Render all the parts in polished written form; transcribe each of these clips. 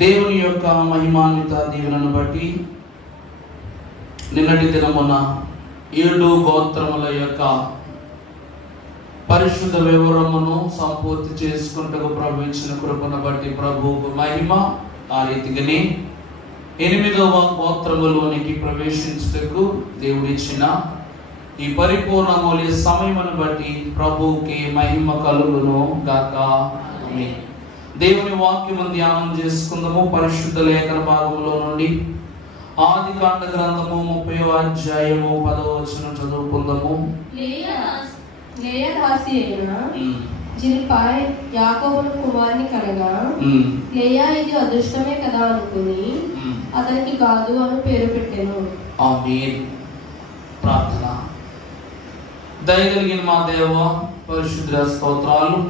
దేవుని యొక్క మహిమాన్విత దీవెనను బట్టి నిన్నటి దినమున 7 గోత్రముల యొక్క పరిశుద్ధ వివరమును సంపూర్తి చేసుకుంటూ ప్రభు ఇచ్చిన కృపను బట్టి ప్రభువుకు మహిమ. ఆ రీతిగానే 8వ గోత్రములోనికి ప్రవేశించుటకు దేవుడిచ్చిన ఈ పరిపూర్ణ మూల్య సమయమును బట్టి ప్రభువుకి మహిమ కలుగును గాక. ఆమేన్. దేవుని వాక్యము ధ్యానం చేసుకుందాము. పరిశుద్ధ లేఖన భాగంలో నుండి ఆదికాండ గ్రంథము 30వ అధ్యాయము 10వ వచనం చదువుకుందాము. లేయా దాసి అయిన జిల్పా యాకోబును కుమారుని కనగా లేయా ఇది అదృష్టమే కదా అనుకుని అతనికి గాదు అని పేరు పెట్టెను. ఆమేన్. ప్రార్థన. దయగలిగిన మా దేవ, పరిశుద్ధ స్తోత్రాలు.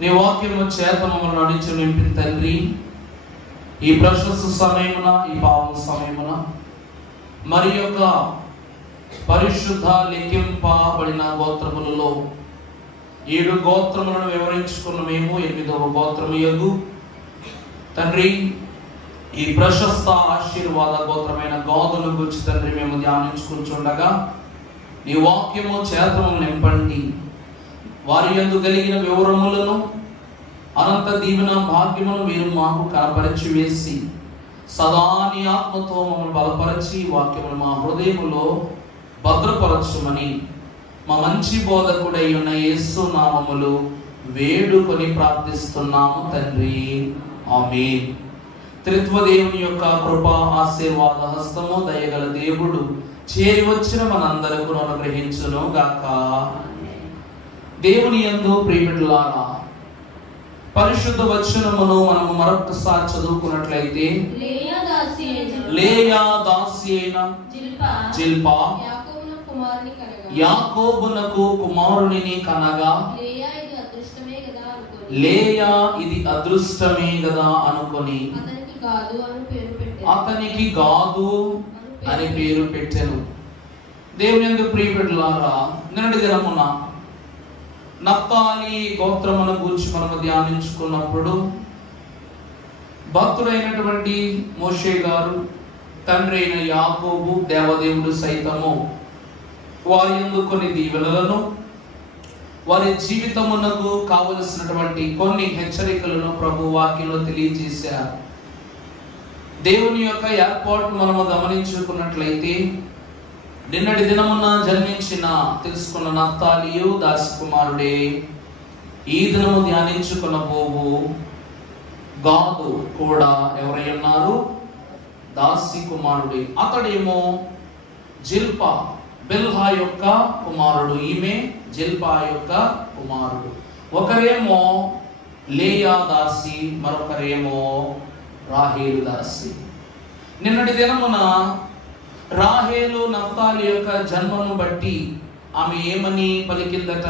నీ వాక్యము చేత మమ్మల్ని నడిచి నింపిన తండ్రి, ఈ ప్రశస్త సమయమున, ఈ పావన సమయమున మరి యొక్క పరిశుద్ధ లెక్కింపబడిన గోత్రములలో 7 గోత్రములను వివరించుకున్న మేము 8వ గోత్రము యగు తండ్రి, ఈ ప్రశస్త ఆశీర్వాద గోత్రమైన గాదును గురించి తండ్రి మేము ధ్యానించుకుంటుండగా నీ వాక్యము చేతము నింపండి. వారి యందు కలిగిన వివరములను, అనంత దీవెన భాగ్యమును మీరు మాకు కనపరిచి వేసి సదా నీ ఆత్మతో మమ్మల్ని బలపరిచి వాక్యమును మా హృదయములో భద్రపరచుమని మా మంచి బోధకుడై ఉన్న యేసు నామములు వేడుకొని ప్రార్థిస్తున్నాము తండ్రి. ఆమేన్. త్రిత్వ దేవుని యొక్క కృపా ఆశీర్వాద హస్తము దయగల దేవుడు చేరి వచ్చిన మనందరకు అనుగ్రహించును గాక. దేవుని యందు ప్రియబిడ్డలారా, పరిశుద్ధ వచనమును మనము మరొకసారి చదువుకున్నట్లయితే లేయా దాసి అయిన జిల్పా యాకోబునకు కుమారునిని కనగా లేయా ఇది అదృష్టమే కదా అనుకొని అతనికి గాదు అని పేరు పెట్టెను. దేవుని యందు ప్రియబిడ్డలారా, నిన్నటి దినమున నఫ్తాలి గోత్రమును గురించి మనము ధ్యానించుకున్నప్పుడు భక్తుడైనటువంటి మోషే గారు, తండ్రి అయిన యాకోబు, దేవదేవుడు సైతము వారి యందు కొన్ని దీవెనలను, వారి జీవితమునకు కావలసినటువంటి కొన్ని హెచ్చరికలను ప్రభు వాక్యంలో తెలియజేశారు. దేవుని యొక్క ఏర్పాటు మనము గమనించుకున్నట్లయితే నిన్నటి దినమున జన్మించిన తెలుసుకున్న నఫ్తాలియు దాసి కుమారుడే. ఈ దినము ధ్యానించుకున్న పోవు గాదు కూడా ఎవరై ఉన్నారు? దాసి కుమారుడే. అతడేమో జిల్పా బిల్హా యొక్క కుమారుడు, ఈమె జిల్పా యొక్క కుమారుడు. ఒకరేమో లేయా దాసి, మరొకరేమో రాహేలు దాసి. నిన్నటి దినమున రాహేలు నఫ్తాలి యొక్క జన్మను బట్టి ఆమె ఏమని పలికిందట?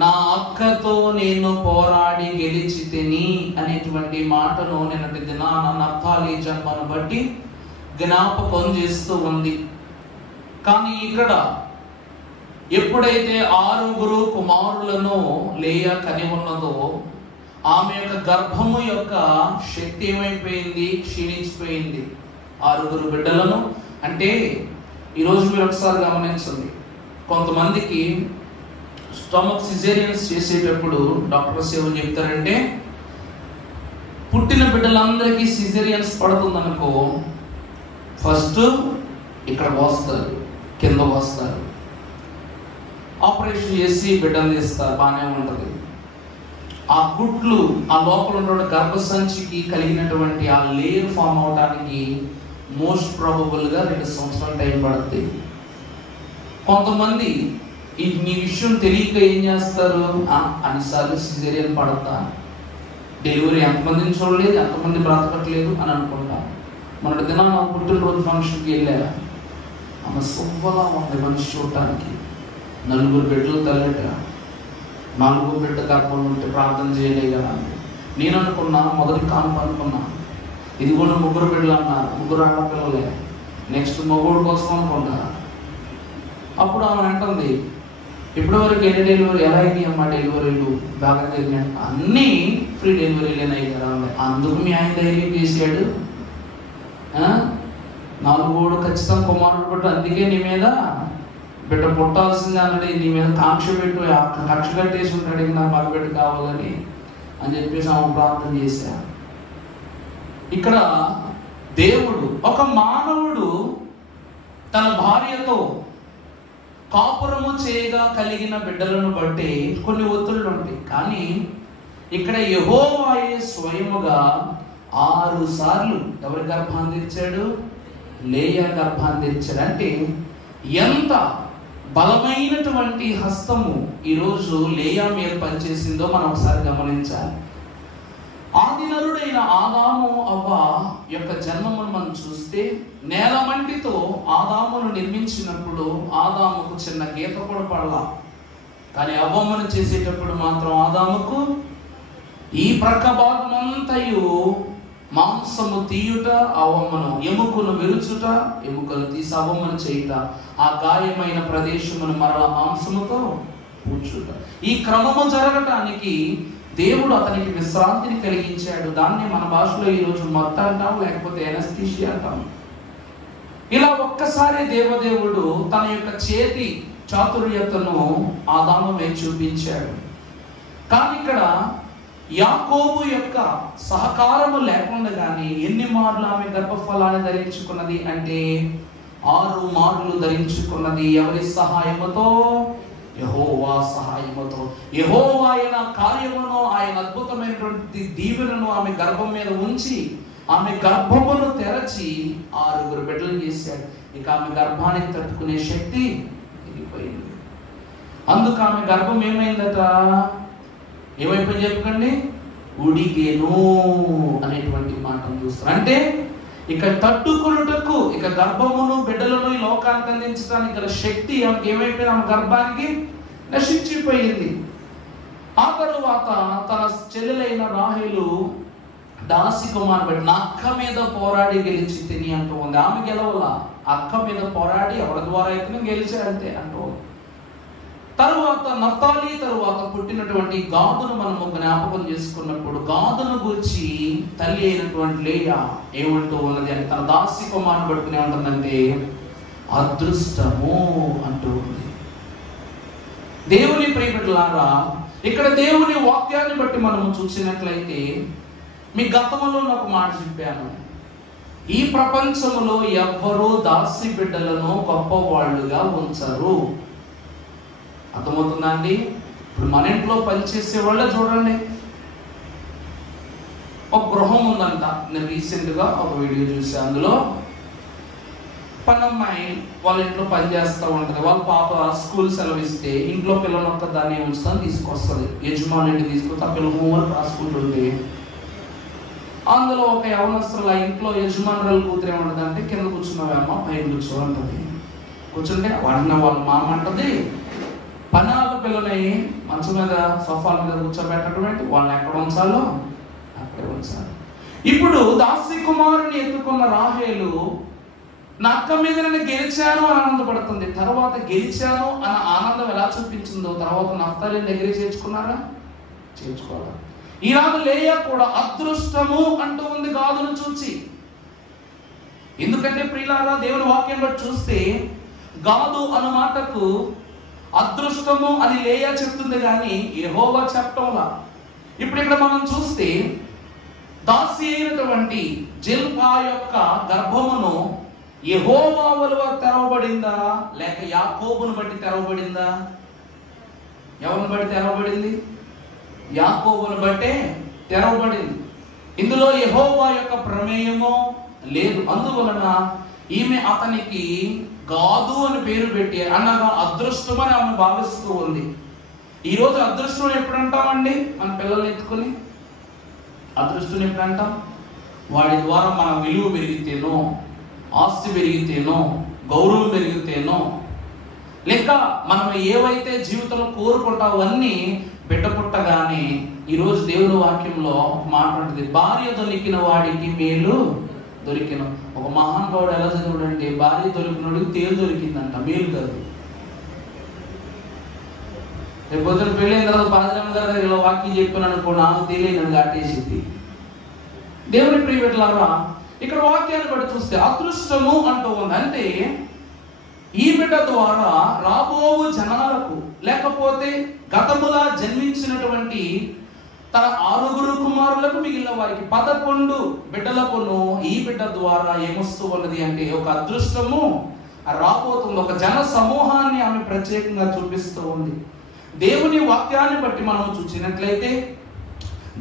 నా అక్కతో నేను పోరాడి గెలిచితిని అనేటువంటి మాటను నిన్నటి దినాన నఫ్తాలి జన్మను బట్టి జ్ఞాపకం చేస్తూ ఉంది. కానీ ఇక్కడ ఎప్పుడైతే 6 కుమారులను లేయా కని ఉన్నదో ఆమె యొక్క గర్భము యొక్క శక్తి ఏమైపోయింది? క్షీణించిపోయింది. 6 బిడ్డలను అంటే ఈరోజు మీరు ఒకసారి గమనించండి, కొంతమందికి స్టమక్ సిజేరియన్స్ చేసేటప్పుడు డాక్టర్స్ ఏమని చెప్తారంటే, పుట్టిన బిడ్డలందరికీ సిజేరియన్స్ పడుతుందనుకో, ఫస్ట్ ఇక్కడ పోస్తారు, కింద పోస్తారు, ఆపరేషన్ చేసి బిడ్డలు తీస్తారు, బాగానే ఉంటుంది. ఆ గుడ్లు, ఆ లోపల ఉన్నటువంటి గర్భసంచికి కలిగినటువంటి ఆ లేయర్ ఫామ్ అవడానికి మోస్ట్ ప్రాబబుల్ గా 2 సంవత్సరాల టైం పడుతుంది. కొంతమంది ఈ విషయం తెలియక ఏం చేస్తారు? అన్నిసార్లు సిజేరియన్ పడతా, డెలివరీ ఎంతమందిని చూడలేదు, ఎంతమంది బ్రతకట్లేదు అని అనుకుంటా. మొన్నటి దినాన పుట్టినరోజు ఫంక్షన్కి వెళ్ళా, ఆమె సొవ్వలా ఉంది మనిషి చూడటానికి. 4 బిడ్డలు తల్లట, 4వ బిడ్డ గర్భంలో ఉంటే ప్రార్థన చేయలే కదా. నేను అనుకున్నా, మొదటి కానుక అనుకున్నా, ఇది కూడా 3 బిడ్డలు అన్నారు, 3 ఆడపిల్లలే, నెక్స్ట్ మగోడు కోసం అనుకుంటా. అప్పుడు ఆమె అంటుంది, ఇప్పటి వరకు ఎన్ని డెలివరీ ఎలా అయినాయి అమ్మా? డెలివరీలు బాగా జరిగినాయి, అన్నీ ఫ్రీ డెలివరీలు అయ్యి కదా. అందుకు మీ ఆయన ధైర్యం చేశాడు, 4 ఖచ్చితంగా కుమారుడు పుట్టు, అందుకే నీ మీద బిడ్డ పుట్టాల్సిందే అన్నది, నీ మీద కాంక్ష పెట్టు, కక్ష కట్టేసి ఉంటాడు నా మగ బిడ్డ కావాలని అని చెప్పేసి ఆమె ప్రార్థన చేశా. ఇక్కడ దేవుడు, ఒక మానవుడు తన భార్యతో కాపురము చేయగా కలిగిన బిడ్డలను బట్టి కొన్ని ఒత్తిళ్ళు ఉంటాయి. కానీ ఇక్కడ యెహోవాయే స్వయముగా 6 సార్లు ఎవరి గర్భాన్ని తెచ్చాడు? లేయా గర్భాన్ని తెచ్చాడు. అంటే ఎంత బలమైనటువంటి హస్తము ఈరోజు లేయా మీద పనిచేసిందో మనం ఒకసారి గమనించాలి. ఆదినరుడైన ఆదాము అవ్వ యొక్క జన్మమును మనం చూస్తే, నేలమంటితో ఆదామును నిర్మించినప్పుడు ఆదాముకు చిన్న గీత కూడా పడలా. కానీ అవ్వమ్మను చేసేటప్పుడు మాత్రం ఆదాముకు ఈ ప్రక్క భాగమంతయు మాంసము తీయుట, అవ్వమ్మను ఎముకను విరుచుట, ఎముకలు తీసి అవ్వమ్మను చేయుట, ఆ గాయమైన ప్రదేశమును మరల మాంసముతో పూడ్చుట. ఈ క్రమము జరగటానికి దేవుడు అతనికి విశ్రాంతిని కలిగించాడు. దాన్ని మన భాషలో ఈరోజు మత్తు అంటాం, లేకపోతే ఎనస్థీషియా అంటాం. ఇలా ఒక్కసారి దేవదేవుడు తన యొక్క చేతి చాతుర్యతను ఆదాము మీద చూపించాడు. కానీ ఇక్కడ యాకోబు యొక్క సహకారము లేకుండా కానీ ఎన్ని మార్లు ఆమె గర్భఫలాన్ని ధరించుకున్నది అంటే 6 మార్లు ధరించుకున్నది. ఎవరి సహాయముతో? యెహోవా సహాయముతో. యెహోవా ఆయన కార్యమును, ఆయన అద్భుతమైనటువంటి దీవెనను ఆమె గర్భం మీద ఉంచి ఆమె గర్భమును తెరచి 6 బిడ్డలు చేశాడు. ఇక ఆమె గర్భానికి తట్టుకునే శక్తి ఎగిపోయింది. అందుకు ఆమె గర్భం ఏమైందట? ఏమైపోయింది చెప్పకండి? ఉడిగేను అనేటువంటి మాటను చూస్తారు. అంటే ఇక తట్టుకున్నటకు, ఇక గర్భమును బిడ్డలను ఈ లోకానికి అందించడానికి గల శక్తి ఆమెకి ఏమైపోయింది? ఆమె గర్భానికి నశించిపోయింది. ఆ తరువాత తన చెల్లెలైన రాహేలు దాసి కుమారుడు నా అక్క మీద పోరాడి గెలిచి తిని అంటూ ఉంది. ఆమె గెలవల, అక్క మీద పోరాడి ఎవరి ద్వారా అయితే గెలిచాడంతే అంటూ. తరువాత నఫ్తాలి తరువాత పుట్టినటువంటి గాదును మనము జ్ఞాపకం చేసుకున్నప్పుడు, గాదును గురించి తల్లి అయినటువంటి లేయా ఏమంటూ ఉన్నది అంటే, తన దాసి కుమారుని పట్టుకుని ఏమంటుందంటే అదృష్టము అంటూ ఉంది. దేవుని ప్రియబిడ్డలారా, ఇక్కడ దేవుని వాక్యాన్ని బట్టి మనము చూసినట్లయితే, మీ గతంలో ఒక మాట చెప్పాను, ఈ ప్రపంచంలో ఎవ్వరూ దాసి బిడ్డలను గొప్పవాళ్ళుగా ఉంచరు. అర్థమవుతుందా అండి? ఇప్పుడు మన ఇంట్లో పనిచేసే వాళ్ళే చూడండి, ఒక గృహం ఉందంట. నేను రీసెంట్ గా ఒక వీడియో చూసా. అందులో పనమ్మాయి వాళ్ళ ఇంట్లో పని చేస్తూ ఉంటది. వాళ్ళ పాప స్కూల్ సెలవు ఇస్తే ఇంట్లో పిల్లలు ఒక్క దాన్ని ఉంచుతాను తీసుకొస్తుంది. యజమాని తీసుకొస్తే ఆ పిల్లలు హోంవర్క్ రాసుకుంటుంది. అందులో ఒక యవనస్తులు ఆ ఇంట్లో యజమానురాలు కూతురు ఏమంటది అంటే, కింద కూర్చున్నావేమో పైన కూర్చోంటది. కూర్చుంటే వాడిన వాళ్ళ మామ అంటది, పనాల పిల్లలని మంచం మీద సోఫాల మీద కూర్చోబెట్టడం, వాళ్ళని ఎక్కడ ఉంచాలో అక్కడే ఉంచాలి. ఇప్పుడు దాసి కుమారుని ఎత్తుకున్న రాహేలు నా అక్క మీద నేను గెలిచాను అని ఆనందపడుతుంది. తర్వాత గెలిచాను అన్న ఆనందం ఎలా చూపించిందో తర్వాత నఫ్తాలి దగ్గర చేర్చుకున్నారా? చేర్చుకోవాలి. ఈనాడు లేయా కూడా అదృష్టము అంటూ ఉంది గాదును చూచి. ఎందుకంటే ప్రియులారా, దేవుని వాక్యం బట్టి చూస్తే గాదు అన్న మాటకు అదృష్టము అని లేయా చెప్తుంది కానీ యెహోవా చెప్పటంలా. ఇప్పుడు ఇక్కడ మనం చూస్తే దాసి అయినటువంటి జిల్పా యొక్క గర్భమును యెహోవా వలన తెరవబడిందా లేక యాకోబును బట్టి తెరవబడిందా? ఎవరిని బట్టి తెరవబడింది? యాకోబును బట్టే తెరవబడింది. ఇందులో యెహోవా యొక్క ప్రమేయమో లేదు. అందువలన ఈమె అతనికి గాదు అని పేరు పెట్టి అనగా అదృష్టం అని ఆమె భావిస్తూ ఉంది. ఈరోజు అదృష్టం ఎప్పుడు అంటామండి? మన పిల్లల్ని ఎత్తుకొని అదృష్టం ఎప్పుడు అంటాం? వాడి ద్వారా మన విలువ పెరిగితేనో, ఆస్తి పెరిగితేనో, గౌరవం పెరిగితేనో, లేక మనం ఏవైతే జీవితంలో కోరుకుంటావో అన్నీ బిడ్డ పుట్టగానే ఈరోజు దేవుని వాక్యంలో మాట్లాడుతుంది, భార్య దొరికిన వాడికి మేలు దొరికిన. ఒక మహానుభావుడు ఎలా చదువుడంటే, భార్య దొరికినోడికి తేలు దొరికిందంట, మేలు కాదు. రేపు పొద్దున పెళ్ళైన తర్వాత పాదరామ గారి దగ్గర వాక్యం చెప్పాను అనుకో, నాకు తెలియదు, నన్ను కట్టేసింది. దేవుని ప్రియబిడ్డలారా, ఇక్కడ వాక్యాన్ని బట్టి చూస్తే అదృష్టము అంటూ ఉంది. అంటే ఈ బిడ్డ ద్వారా రాబోవు జనాలకు, లేకపోతే గతముల జన్మించినటువంటి తన 6 కుమారులకు మిగిలిన వారికి 11 బిడ్డలకును ఈ బిడ్డ ద్వారా ఏమొస్తూ ఉన్నది అంటే ఒక అదృష్టము రాబోతుంది. ఒక జన సమూహాన్ని ఆమె ప్రత్యేకంగా చూపిస్తూ ఉంది. దేవుని వాక్యాన్ని బట్టి మనం చూసినట్లయితే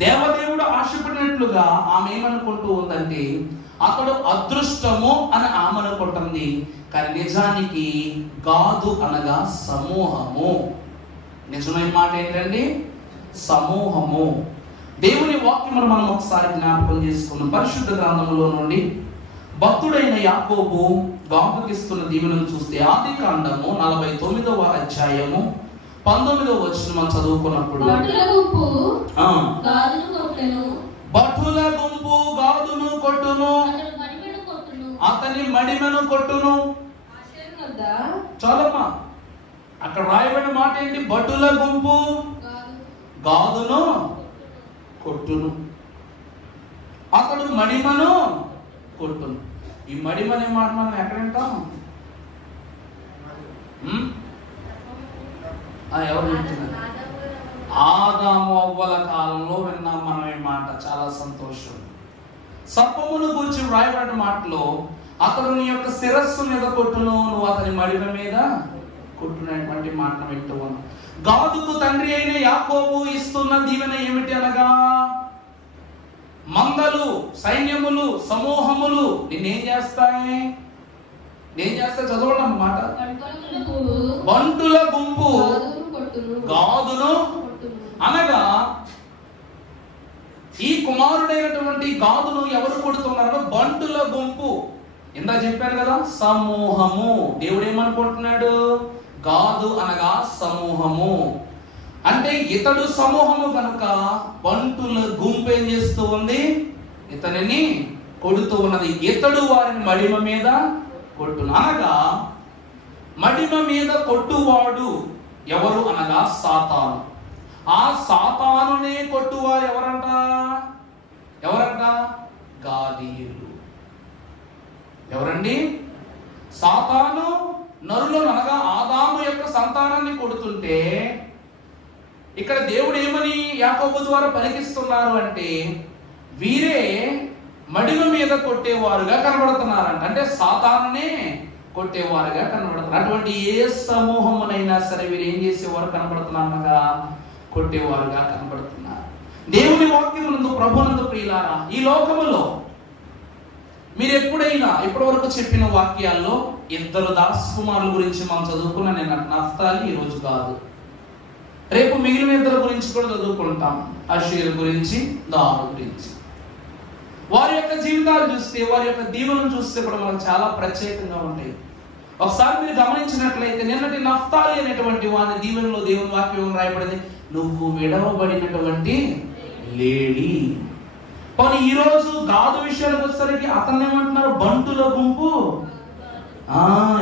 దేవదేవుడు ఆశపడినట్లుగా ఆమె ఏమనుకుంటూ ఉందంటే అతడు అదృష్టము అని ఆమె అనుకుంటుంది. కానీ నిజానికి గాదు అనగా సమూహము. నిజమైన మాట ఏంటండి? సమూహము. దేవుని వాక్యమును మనం ఒకసారి జ్ఞాపకం చేసుకున్నాం. పరిశుద్ధ గ్రంథంలో నుండి భక్తుడైన యాకోబు గాదుకిస్తున్న దీవెనను చూస్తే ఆది కాండము 49వ అధ్యాయము 19వ వచనం మనం చదువుకున్నప్పుడు భటుల గుంపు గాదును కొట్టును, అతని మడిమను కొట్టును. చాలమ్మా, అక్కడ రాయబడిన మాట ఏంటి? భటుల గుంపు గాదును కొట్టును, అతడు మడిమను కొట్టును. ఈ మడిమనే మాట మనం ఎక్కడ వింటాం? ఎవరు చెప్తున్నారు? ఆదాము అవ్వల కాలంలో విన్నాం మనం ఈ మాట. చాలా సంతోషం. సర్పమును గురించి వ్రాయబడిన మాటలో అతడు నీ యొక్క శిరస్సు మీద కొట్టును, నువ్వు అతని మడిమ మీద కొట్టునటువంటి మాట వింటూ ఉన్నాం. గాదుకు తండ్రి అయిన యాకోబు ఇస్తున్న దీవెన ఏమిటి అనగా మందలు, సైన్యములు, సమూహములు నిన్నేం చేస్తాయి? నేను చేస్తా చదవండి అన్నమాట. బంటుల గుంపు గాదును అనగా ఈ కుమారుడైనటువంటి గాదును ఎవరు కొడుతున్నారు? బంటుల గుంపు. ఇందా చెప్పాను కదా, సమూహము. దేవుడు ఏమనుకుంటున్నాడు? గాదు అనగా సమూహము. అంటే ఇతడు సమూహము కనుక బంటుల గుంపు ఏం చేస్తూ ఉంది? ఇతనిని కొడుతూ ఉన్నది. ఇతడు వారిని మడిమ మీద కొట్టును. అనగా మడిమ మీద కొట్టువాడు ఎవరు అనగా సాతాను. ఆ సాతానునే కొట్టువారు ఎవరంట? గాదీయులు. ఎవరండి? సాతాను నరులను అనగా ఆదాము యొక్క సంతానాన్ని కొడుతుంటే ఇక్కడ దేవుడు ఏమని యాకోబు ద్వారా పలికిస్తున్నారు అంటే వీరే మడిమ మీద కొట్టేవారుగా కనబడుతున్నారంట. అంటే సాతానునే కొట్టేవారుగా కనబడుతున్నారు. అటువంటి ఏ సమూహమునైనా సరే వీరు ఏం చేసేవారు కనబడుతున్నారనగా కొట్టేవారుగా కనబడుతున్నారు. దేవుని వాక్యమునందు ప్రభునందు ప్రియులారా, ఈ లోకములో మీరు ఎప్పుడైనా ఇప్పటి వరకు చెప్పిన వాక్యాల్లో 2 దాసకుమారుల గురించి మనం చదువుకున్నా. నేను నఫ్తాలి ఈరోజు కాదు, రేపు మిగిలిన 2 గురించి కూడా చదువుకుంటాం. అషేరు గురించి, దాను గురించి. వారి యొక్క జీవితాలు చూస్తే, వారి యొక్క దీవెనలు చూస్తే కూడా మనకు చాలా ప్రత్యేకంగా ఉంటాయి. ఒకసారి మీరు గమనించినట్లయితే నిన్నటి నఫ్తాలి అనేటువంటి వాని దీవెనలో దేవుని వాక్యం రాయబడింది, నువ్వు విడవబడినటువంటి లేడి. కానీ ఈ రోజు గాదు విషయానికి వచ్చేసరికి అతన్ని ఏమంటున్నారు? బంటుల గుంపు.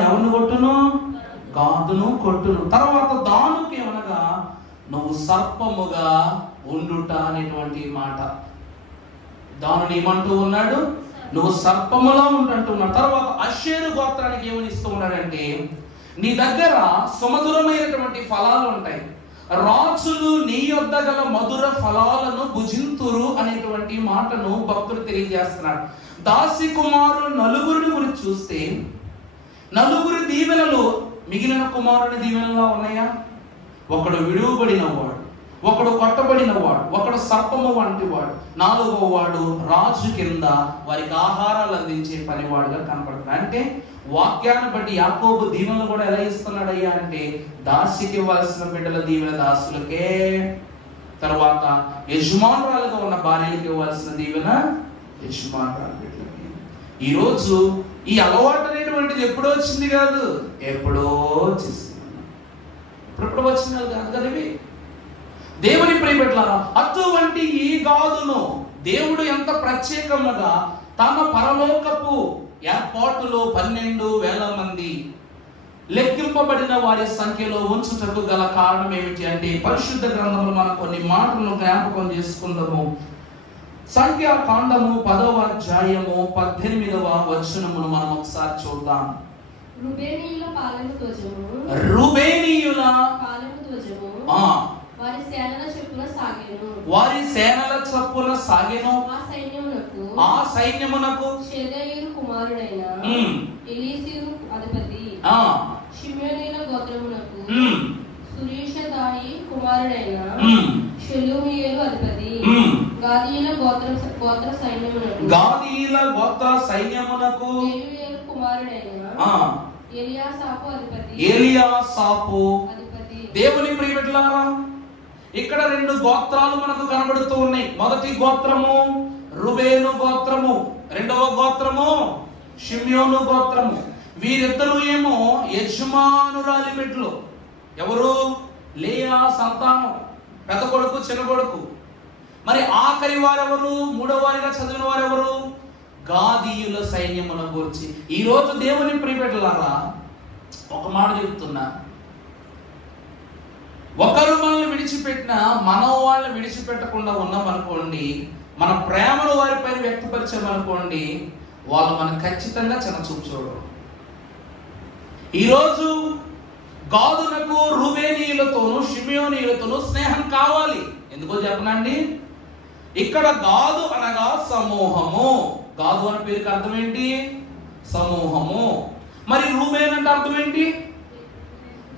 ఎవరిని కొట్టును? గాదును కొట్టును. తర్వాత దానుకి ఏమనగా నువ్వు సర్పముగా ఉండుట అనేటువంటి మాట. దానుని ఏమంటూ ఉన్నాడు? నువ్వు సర్పములా ఉండంటున్నాడు. తర్వాత అషేరు గోత్రానికి ఏమని ఇస్తూ ఉన్నాడంటే నీ దగ్గర సుమధురమైనటువంటి ఫలాలు ఉంటాయి, రాజులు నీ యొద్ద గల మధుర ఫలాలను భుజింతురు అనేటువంటి మాటను భక్తుడు తెలియజేస్తున్నాడు. దాసి కుమారులు 4 గురించి చూస్తే 4 దీవెనలు మిగిలిన కుమారుని దీవెనలా ఉన్నాయా? ఒకడు విడువబడిన వాడు, ఒకడు కొట్టబడిన వాడు, ఒకడు సర్పము వంటి వాడు, 4వ వాడు రాజు కింద వారికి ఆహారాలు అందించే పనివాడుగా కనపడుతున్నాడు. అంటే వాక్యాన్ని బట్టి యాకోబు దీవెనలు కూడా ఎలా ఇస్తున్నాడయ్యా అంటే దాసికి ఇవ్వాల్సిన బిడ్డల దీవెన దాసులకే, తర్వాత యజమానురాలుగా ఉన్న భార్యలకు ఇవ్వాల్సిన దీవెన యజమానురాలు బిడ్డలకి. ఈరోజు ఈ అలవాటు అనేటువంటిది ఎప్పుడో వచ్చింది కాదు, ఎప్పుడో వచ్చేసింది. ఇప్పుడు వచ్చింది కాదు కదా ఇవి. దేవుని ప్రియబిడ్డలారా, అటువంటి ఈ గాదును దేవుడు ఎంత ప్రత్యేకంగా తన పరలోకపు ఏర్పాటులో 12,000 మంది లెక్కింపబడిన వారి సంఖ్యలో ఉంచుటకు గల కారణం ఏమిటి అంటే, పరిశుద్ధ గ్రంథంలో మనం కొన్ని మాటలను జ్ఞాపకం చేసుకుందాము. సంఖ్యాకాండము 10వ అధ్యాయము 18వ వచనమును మనం ఒకసారి చూద్దాం. రూబేనీయుల పాలెము ధ్వజము వారి సేనల చొప్పున సాగెను. ఆ సైన్యమునకు షెదేయూరు కుమారుడైన ఎలీసీరు అధిపతి, షిమ్యోనీయుల గోత్రమునకు సురీషదాయి కుమారుడైన షెలూమియేలు అధిపతి, గాదీయుల గోత్ర సైన్యమునకు లేవీయుల కుమారుడైన ఎలియాసాపు అధిపతి. దేవుని ప్రియబిడ్డలారా, ఇక్కడ 2 గోత్రాలు మనకు కనబడుతూ ఉన్నాయి. మొదటి గోత్రము రూబేను గోత్రము, రెండవ గోత్రము షిమ్యోను గోత్రము. వీరిద్దరూ ఏమో యజమానురాలి బిడ్డలు. ఎవరు? లేయా సంతానం, పెద్ద కొడుకు చిన్న కొడుకు. మరి ఆఖరి వారెవరు? 3వ వారిగా చదివిన వారెవరు? గాదీయుల సైన్యముల గురించి. ఈ రోజు దేవుని ప్రియబిడ్డలారా, ఒక మాట చెప్తున్నా, ఒకరు మనల్ని విడిచిపెట్టినా మనం వాళ్ళని విడిచిపెట్టకుండా ఉన్నామనుకోండి, మన ప్రేమను వారిపైన వ్యక్తపరిచామనుకోండి, వాళ్ళు మనం ఖచ్చితంగా చిన్నచూపు చూడరు. ఈరోజు గాదునకు రూబేనీయులతోనూ షిమ్యోనీయులతోనూ స్నేహం కావాలి. ఎందుకో చెప్పనండి, ఇక్కడ గాదు అనగా సమూహము. గాదు అనే పేరుకి అర్థం ఏంటి? సమూహము. మరి రూబేన్ అంటే అర్థం ఏంటి?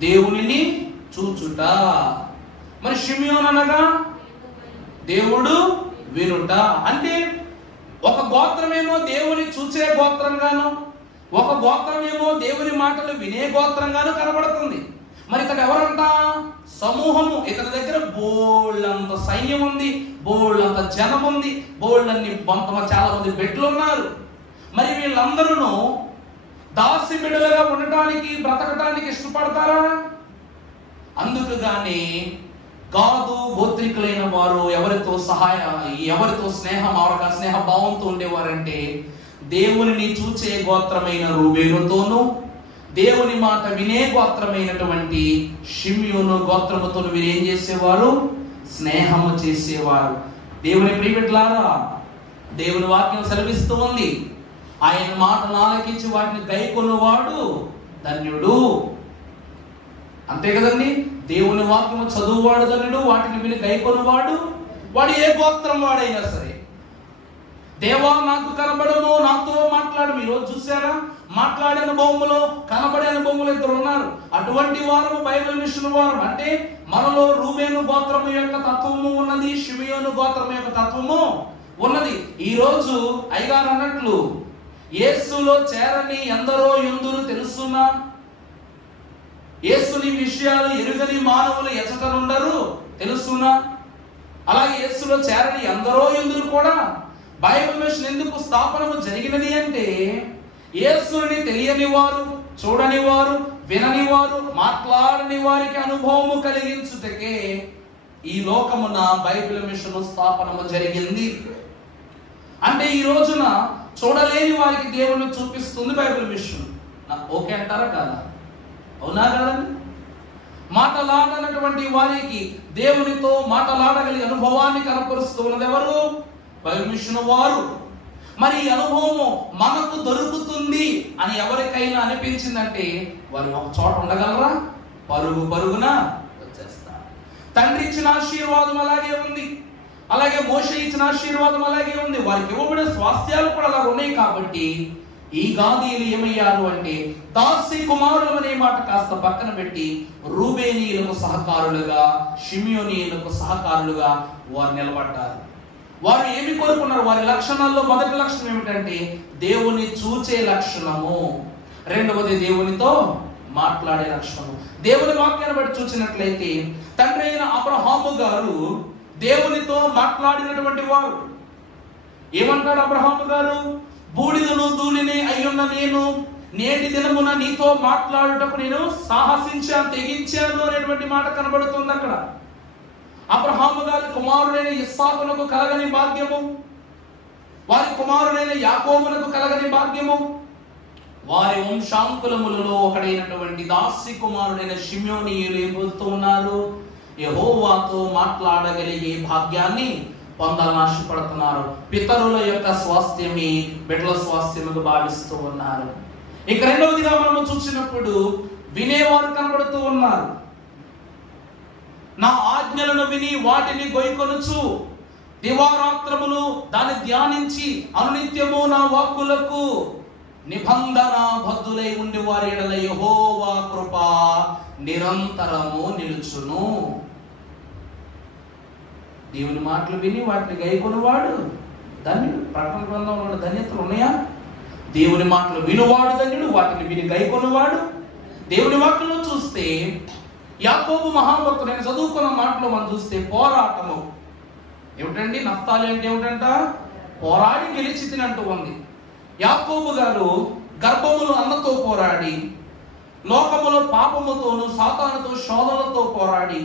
దేవునిని చూచుట. మరి షిమ్యోన్ అనగా దేవుడు వినుట. అంటే ఒక గోత్రమేమో దేవుని చూచే గోత్రంగాను, ఒక గోత్రమేమో దేవుని మాటలు వినే గోత్రంగాను కనబడుతుంది. మరి ఇక్కడ ఎవరంట? సమూహము. ఇతని దగ్గర బోళ్ళంత సైన్యం ఉంది, బోళ్ళంత జనం ఉంది, బోళ్ళన్ని చాలా మంది బిడ్డలు ఉన్నారు. మరి వీళ్ళందరూ దాసి బిడ్డలుగా ఉండటానికి, బ్రతకటానికి ఇష్టపడతారా? అందుకు గాని గాదు గోత్రికులైన వారు ఎవరితో స్నేహ భావంతో ఉండేవారంటే, దేవునిని చూచే గోత్రమైన రూబేనుతోనూ, దేవుని మాట వినే గోత్రమైనటువంటి షిమ్యోను గోత్రముతో వీరు ఏం చేసేవారు? స్నేహము చేసేవారు. దేవుని ప్రియబిడ్డలారా, దేవుని వాక్యం సెలవిస్తూ ఉంది, ఆయన మాటను ఆలకించి వాటిని గైకొన్నవాడు ధన్యుడు. అంతే కదండి, దేవుని వాక్యము చదువువాడు ధన్యుడు, వాటిని విని గైకొన్నవాడు. వాడు ఏ గోత్రం వాడైనా సరే, దేవా నాకు కనబడము, నాతో మాట్లాడు. ఈరోజు చూసారా, మాట్లాడే అనుభవములో కనబడే అనుభవములు 2 ఉన్నారు. అటువంటి వారు బైబిల్ మిషన్ వారు. అంటే మనలో రూబేను గోత్రము యొక్క తత్వము ఉన్నది, షిమియోను గోత్రము యొక్క తత్వము ఉన్నది. ఈ రోజు అయ్యగారు అన్నట్లు, యేసులో చేరని ఎందరో యుందురు తెలుసునా, యేసుని విషయాలు ఎరుగని మానవులు ఎచ్చటనుండరు తెలుసునా. అలాగే యేసులో చేరని ఎందరో యుందురు కూడా. బైబిల్ మిషన్ ఎందుకు స్థాపనము జరిగినది అంటే, యేసుని తెలియని వారు, చూడని వారు, వినని వారు, మాట్లాడని వారికి అనుభవము కలిగించుటకే ఈ లోకమున బైబిల్ మిషన్ స్థాపనము జరిగింది. అంటే ఈ రోజున చూడలేని వారికి దేవుని చూపిస్తుంది బైబిల్ మిషన్. ఓకే అంటారా కాదా? అవునా కాదండి? మాటలాడనటువంటి వారికి దేవునితో మాటలాడగలిగే అనుభవాన్ని కనపరుస్తూ ఉన్నది ఎవరు? బైబిల్ మిషన్ వారు. మరి ఈ అనుభవము మనకు దొరుకుతుంది అని ఎవరికైనా అనిపించిందంటే, వారు ఒక చోట ఉండగలరా? పరుగున వచ్చేస్తారు. తండ్రి ఇచ్చిన ఆశీర్వాదం అలాగే ఉంది, అలాగే మోషే ఇచ్చిన ఆశీర్వాదం అలాగే ఉంది. వారికి ఇవ్వబడిన స్వాస్థ్యాలు కూడా అలా ఉన్నాయి. కాబట్టి ఈ గాదీయులు ఏమయ్యారు అంటే, దాసి కుమారులు అనే మాట కాస్త పక్కన పెట్టి రూబేనీయులకు సహకారులుగా, షిమ్యోనీయులకు సహకారులుగా వారు నిలబడ్డారు. వారు ఏమి కోరుకున్నారు? వారి లక్షణాల్లో మొదటి లక్షణం ఏమిటంటే దేవుని చూచే లక్షణము, రెండవది దేవునితో మాట్లాడే లక్షణము. దేవుని వాక్యాన్ని బట్టి చూసినట్లయితే తండ్రి అయిన అబ్రహాము గారు దేవునితో మాట్లాడినటువంటి వారు. ఏమంటాడు అబ్రహాము గారు? బూడిదను ధూళిని అయ్యున్న నేను నేటి దినమున నీతో మాట్లాడుటకు నేను సాహసించాను, తెగించాను అనేటువంటి మాట కనబడుతుంది అక్కడ. అబ్రహాము గారి కుమారుడైన ఇస్సాకునకు కలగని భాగ్యము, వారి కుమారుడైన యాకోబునకు కలగని భాగ్యము, వారి వంశాంకులములలో ఒకడైనటువంటి దాసి కుమారుడైన షిమ్యోని ఏబోతూ ఉన్నారు. యెహోవాతో మాట్లాడగలిగే భాగ్యాన్ని పొందాలని ఆశపడుతున్నారు. పితరుల యొక్క స్వాస్థ్యమే బిడ్డల స్వాస్థ్యముగా భావిస్తూ ఉన్నారు. ఇక రెండవదిగా మనము చూసినప్పుడు వినేవారు కనబడుతూ ఉన్నారు. నా ఆజ్ఞలను విని వాటిని గొయ్కొనుచు దివారాత్రములు దాన్ని ధ్యానించి అనునిత్యము నా వాక్కులకు నిబంధన బద్ధులై ఉండి వారి ఎడల యెహోవా కృప నిరంతరము నిలుచును. దేవుని మాటలు విని వాటిని గైకొనువాడు ధన్యుడు. ప్రకటన గ్రంథంలో ధన్యతలు ఉన్నాయా? దేవుని మాటలు వినువాడు ధన్యుడు, వాటిని విని గైకొనువాడు. దేవుని వాక్యంలో చూస్తే యాకోబు మహాభక్తుడు ఆయన చదువుకున్న మాటలో మనం చూస్తే పోరాటము ఏమిటండి? నఫ్తాలి అంటే ఏమిటంట? పోరాడి గెలిచి తినంటూ ఉంది. యాకోబు గారు గర్భములో అన్నతో పోరాడి, లోకములో పాపముతోను సాతానుతో శోధనలతో పోరాడి,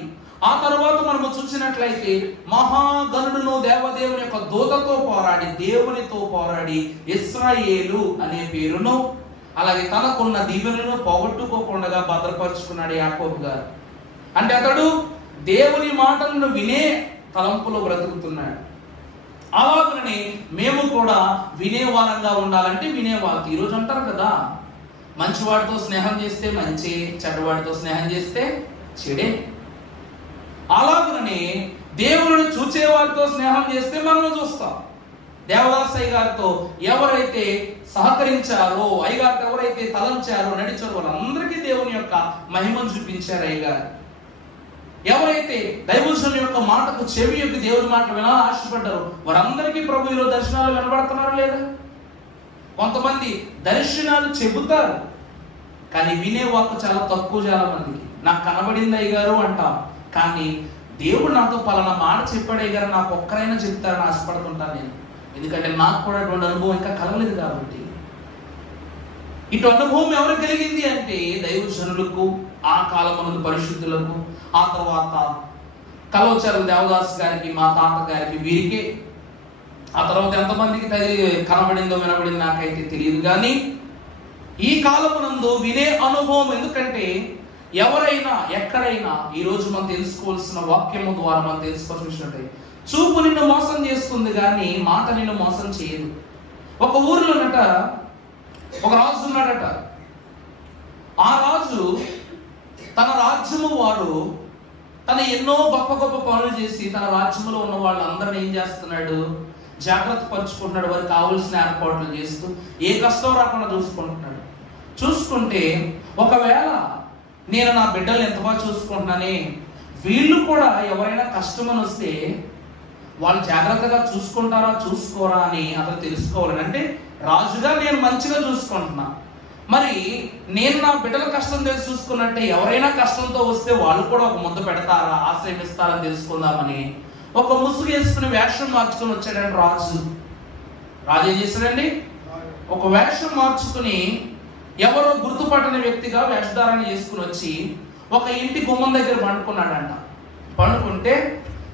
ఆ తర్వాత మనము చూసినట్లయితే మహాగణుడును దేవదేవుని యొక్క దూతతో పోరాడి, దేవునితో పోరాడి ఇశ్రాయేలు అనే పేరును అలాగే తనకున్న దీవెనలను పోగొట్టుకోకుండా భద్రపరుచుకున్నాడు యాకోబు గారు. అంటే అతడు దేవుని మాటలను వినే తలంపులో బ్రతుకుతున్నాడు. అలాగనే మేము కూడా వినేవారంగా ఉండాలంటే వినేవాళ్ళు. ఈరోజు అంటారు కదా, మంచివాడితో స్నేహం చేస్తే మంచి, చెడ్డవాడితో స్నేహం చేస్తే చెడే. అలాగనే దేవుడిని చూచేవారితో స్నేహం చేస్తే మనము చూస్తాం. దేవదాసయ్య గారితో ఎవరైతే సహకరించారో, అయ్యగారితో ఎవరైతే తలంచారో, నడిచారో వాళ్ళందరికీ దేవుని యొక్క మహిమను చూపించారు అయ్యగారు. ఎవరైతే దైవజనుని యొక్క మాటకు చెవి యొక్క దేవుని మాట వినాలని ఆశపడ్డారు వారందరికీ ప్రభు ఈరోజు దర్శనాలు వినబడుతున్నారు లేదా? కొంతమంది దర్శనాలు చెబుతారు కానీ వినే వాక్కు చాలా తక్కువ. చాలా మందికి నాకు కనబడింది అయ్యగారు అంటాం, కానీ దేవుడు నాతో పలానా మాట చెప్పాడు అయ్యగారు నాకు ఒక్కరైనా చెప్తారని ఆశపడుతుంటాను నేను. ఎందుకంటే నాకు కూడా అటువంటి అనుభవం ఇంకా కలగలేదు కాబట్టి. ఇటు అనుభవం ఎవరు కలిగింది అంటే దైవజనులకు, ఆ కాలమునందు పరిశుద్ధులకు, ఆ తర్వాత కలవచర్ల దేవదాస్ గారికి, మా తాత గారికి, వీరికే. ఆ తర్వాత ఎంతమందికి కనబడిందో వినబడిందో నాకైతే తెలియదు. కానీ ఈ కాలమునందు వినే అనుభవం, ఎందుకంటే ఎవరైనా ఎక్కడైనా ఈరోజు మనం తెలుసుకోవాల్సిన వాక్యము ద్వారా మనం తెలుసుకోవాల్సినట్టు చూపు నిన్ను మోసం చేస్తుంది కానీ మాట నిన్ను మోసం చేయదు. ఒక ఊరిలోనట ఒక రాజు ఉన్నాడట. ఆ రాజు తన రాజ్యము వారు తన ఎన్నో గొప్ప గొప్ప పనులు చేసి తన రాజ్యంలో ఉన్న వాళ్ళందరినీ ఏం చేస్తున్నాడు? జాగ్రత్త పరుచుకుంటున్నాడు. వారికి కావలసిన ఏర్పాట్లు చేస్తూ ఏ కష్టం రాకుండా చూసుకుంటున్నాడు. చూసుకుంటే ఒకవేళ నేను నా బిడ్డలు ఎంత బాగా చూసుకుంటున్నానే, వీళ్ళు కూడా ఎవరైనా కష్టం అని వస్తే వాళ్ళు జాగ్రత్తగా చూసుకుంటారా చూసుకోరా అని అతను తెలుసుకోవాలని. అంటే రాజుగా నేను మంచిగా చూసుకుంటున్నా, మరి నేను నా బిడ్డల కష్టం తెలిసి చూసుకున్నట్టే ఎవరైనా కష్టంతో వస్తే వాళ్ళు కూడా ఒక ముద్ద పెడతారా, ఆశ్రయిస్తారని తెలుసుకుందామని ఒక ముసుగు వేసుకుని వేషం మార్చుకుని వచ్చాడండి రాజు. రాజు ఏం చేశాడండి? ఒక వేషం మార్చుకుని ఎవరో గుర్తుపట్టని వ్యక్తిగా వేషధారణ చేసుకుని వచ్చి ఒక ఇంటి గుమ్మం దగ్గర పండుకున్నాడంట. పండుకుంటే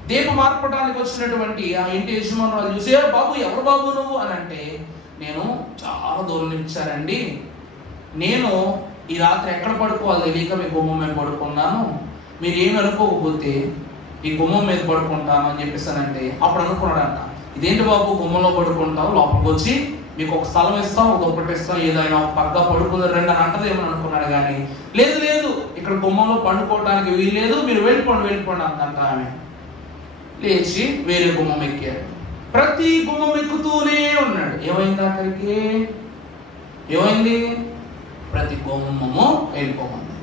దీపం మార్పడానికి వచ్చినటువంటి ఆ ఇంటి యజమానురాలు చూసి, బాబు ఎవరు బాబు నువ్వు అని అంటే, నేను చాలా దూరం ఇచ్చారండి, నేను ఈ రాత్రి ఎక్కడ పడుకోవాలి తెలియక మీ గుమ్మం మీద పడుకున్నాను, మీరు ఏమి అనుకోకపోతే ఈ గుమ్మం మీద పడుకుంటాను అని చెప్పేసానంటే, అప్పుడు అనుకున్నాడంట, ఇదేంటి బాబు గుమ్మంలో పడుకుంటావు, లోపలికి వచ్చి మీకు ఒక స్థలం ఇస్తాం, ఒక దుప్పటి ఇస్తాం, ఏదైనా ఒక పక్క పడుకుందరు రెండు అని అంటదేమని అనుకున్నాడు. కానీ లేదు లేదు, ఇక్కడ గుమ్మంలో పండుకోవడానికి వీల్లేదు, మీరు వెళ్ళిపోండి అందంట. ఆమె లేచి వేరే గుమ్మం ఎక్కాడు. ప్రతి గుమ్మం ఎక్కుతూనే ఉన్నాడు. ఏమైంది? ఆఖరికి ఏమైంది? ప్రతి గుమ్మము వెళ్ళిపోమంది.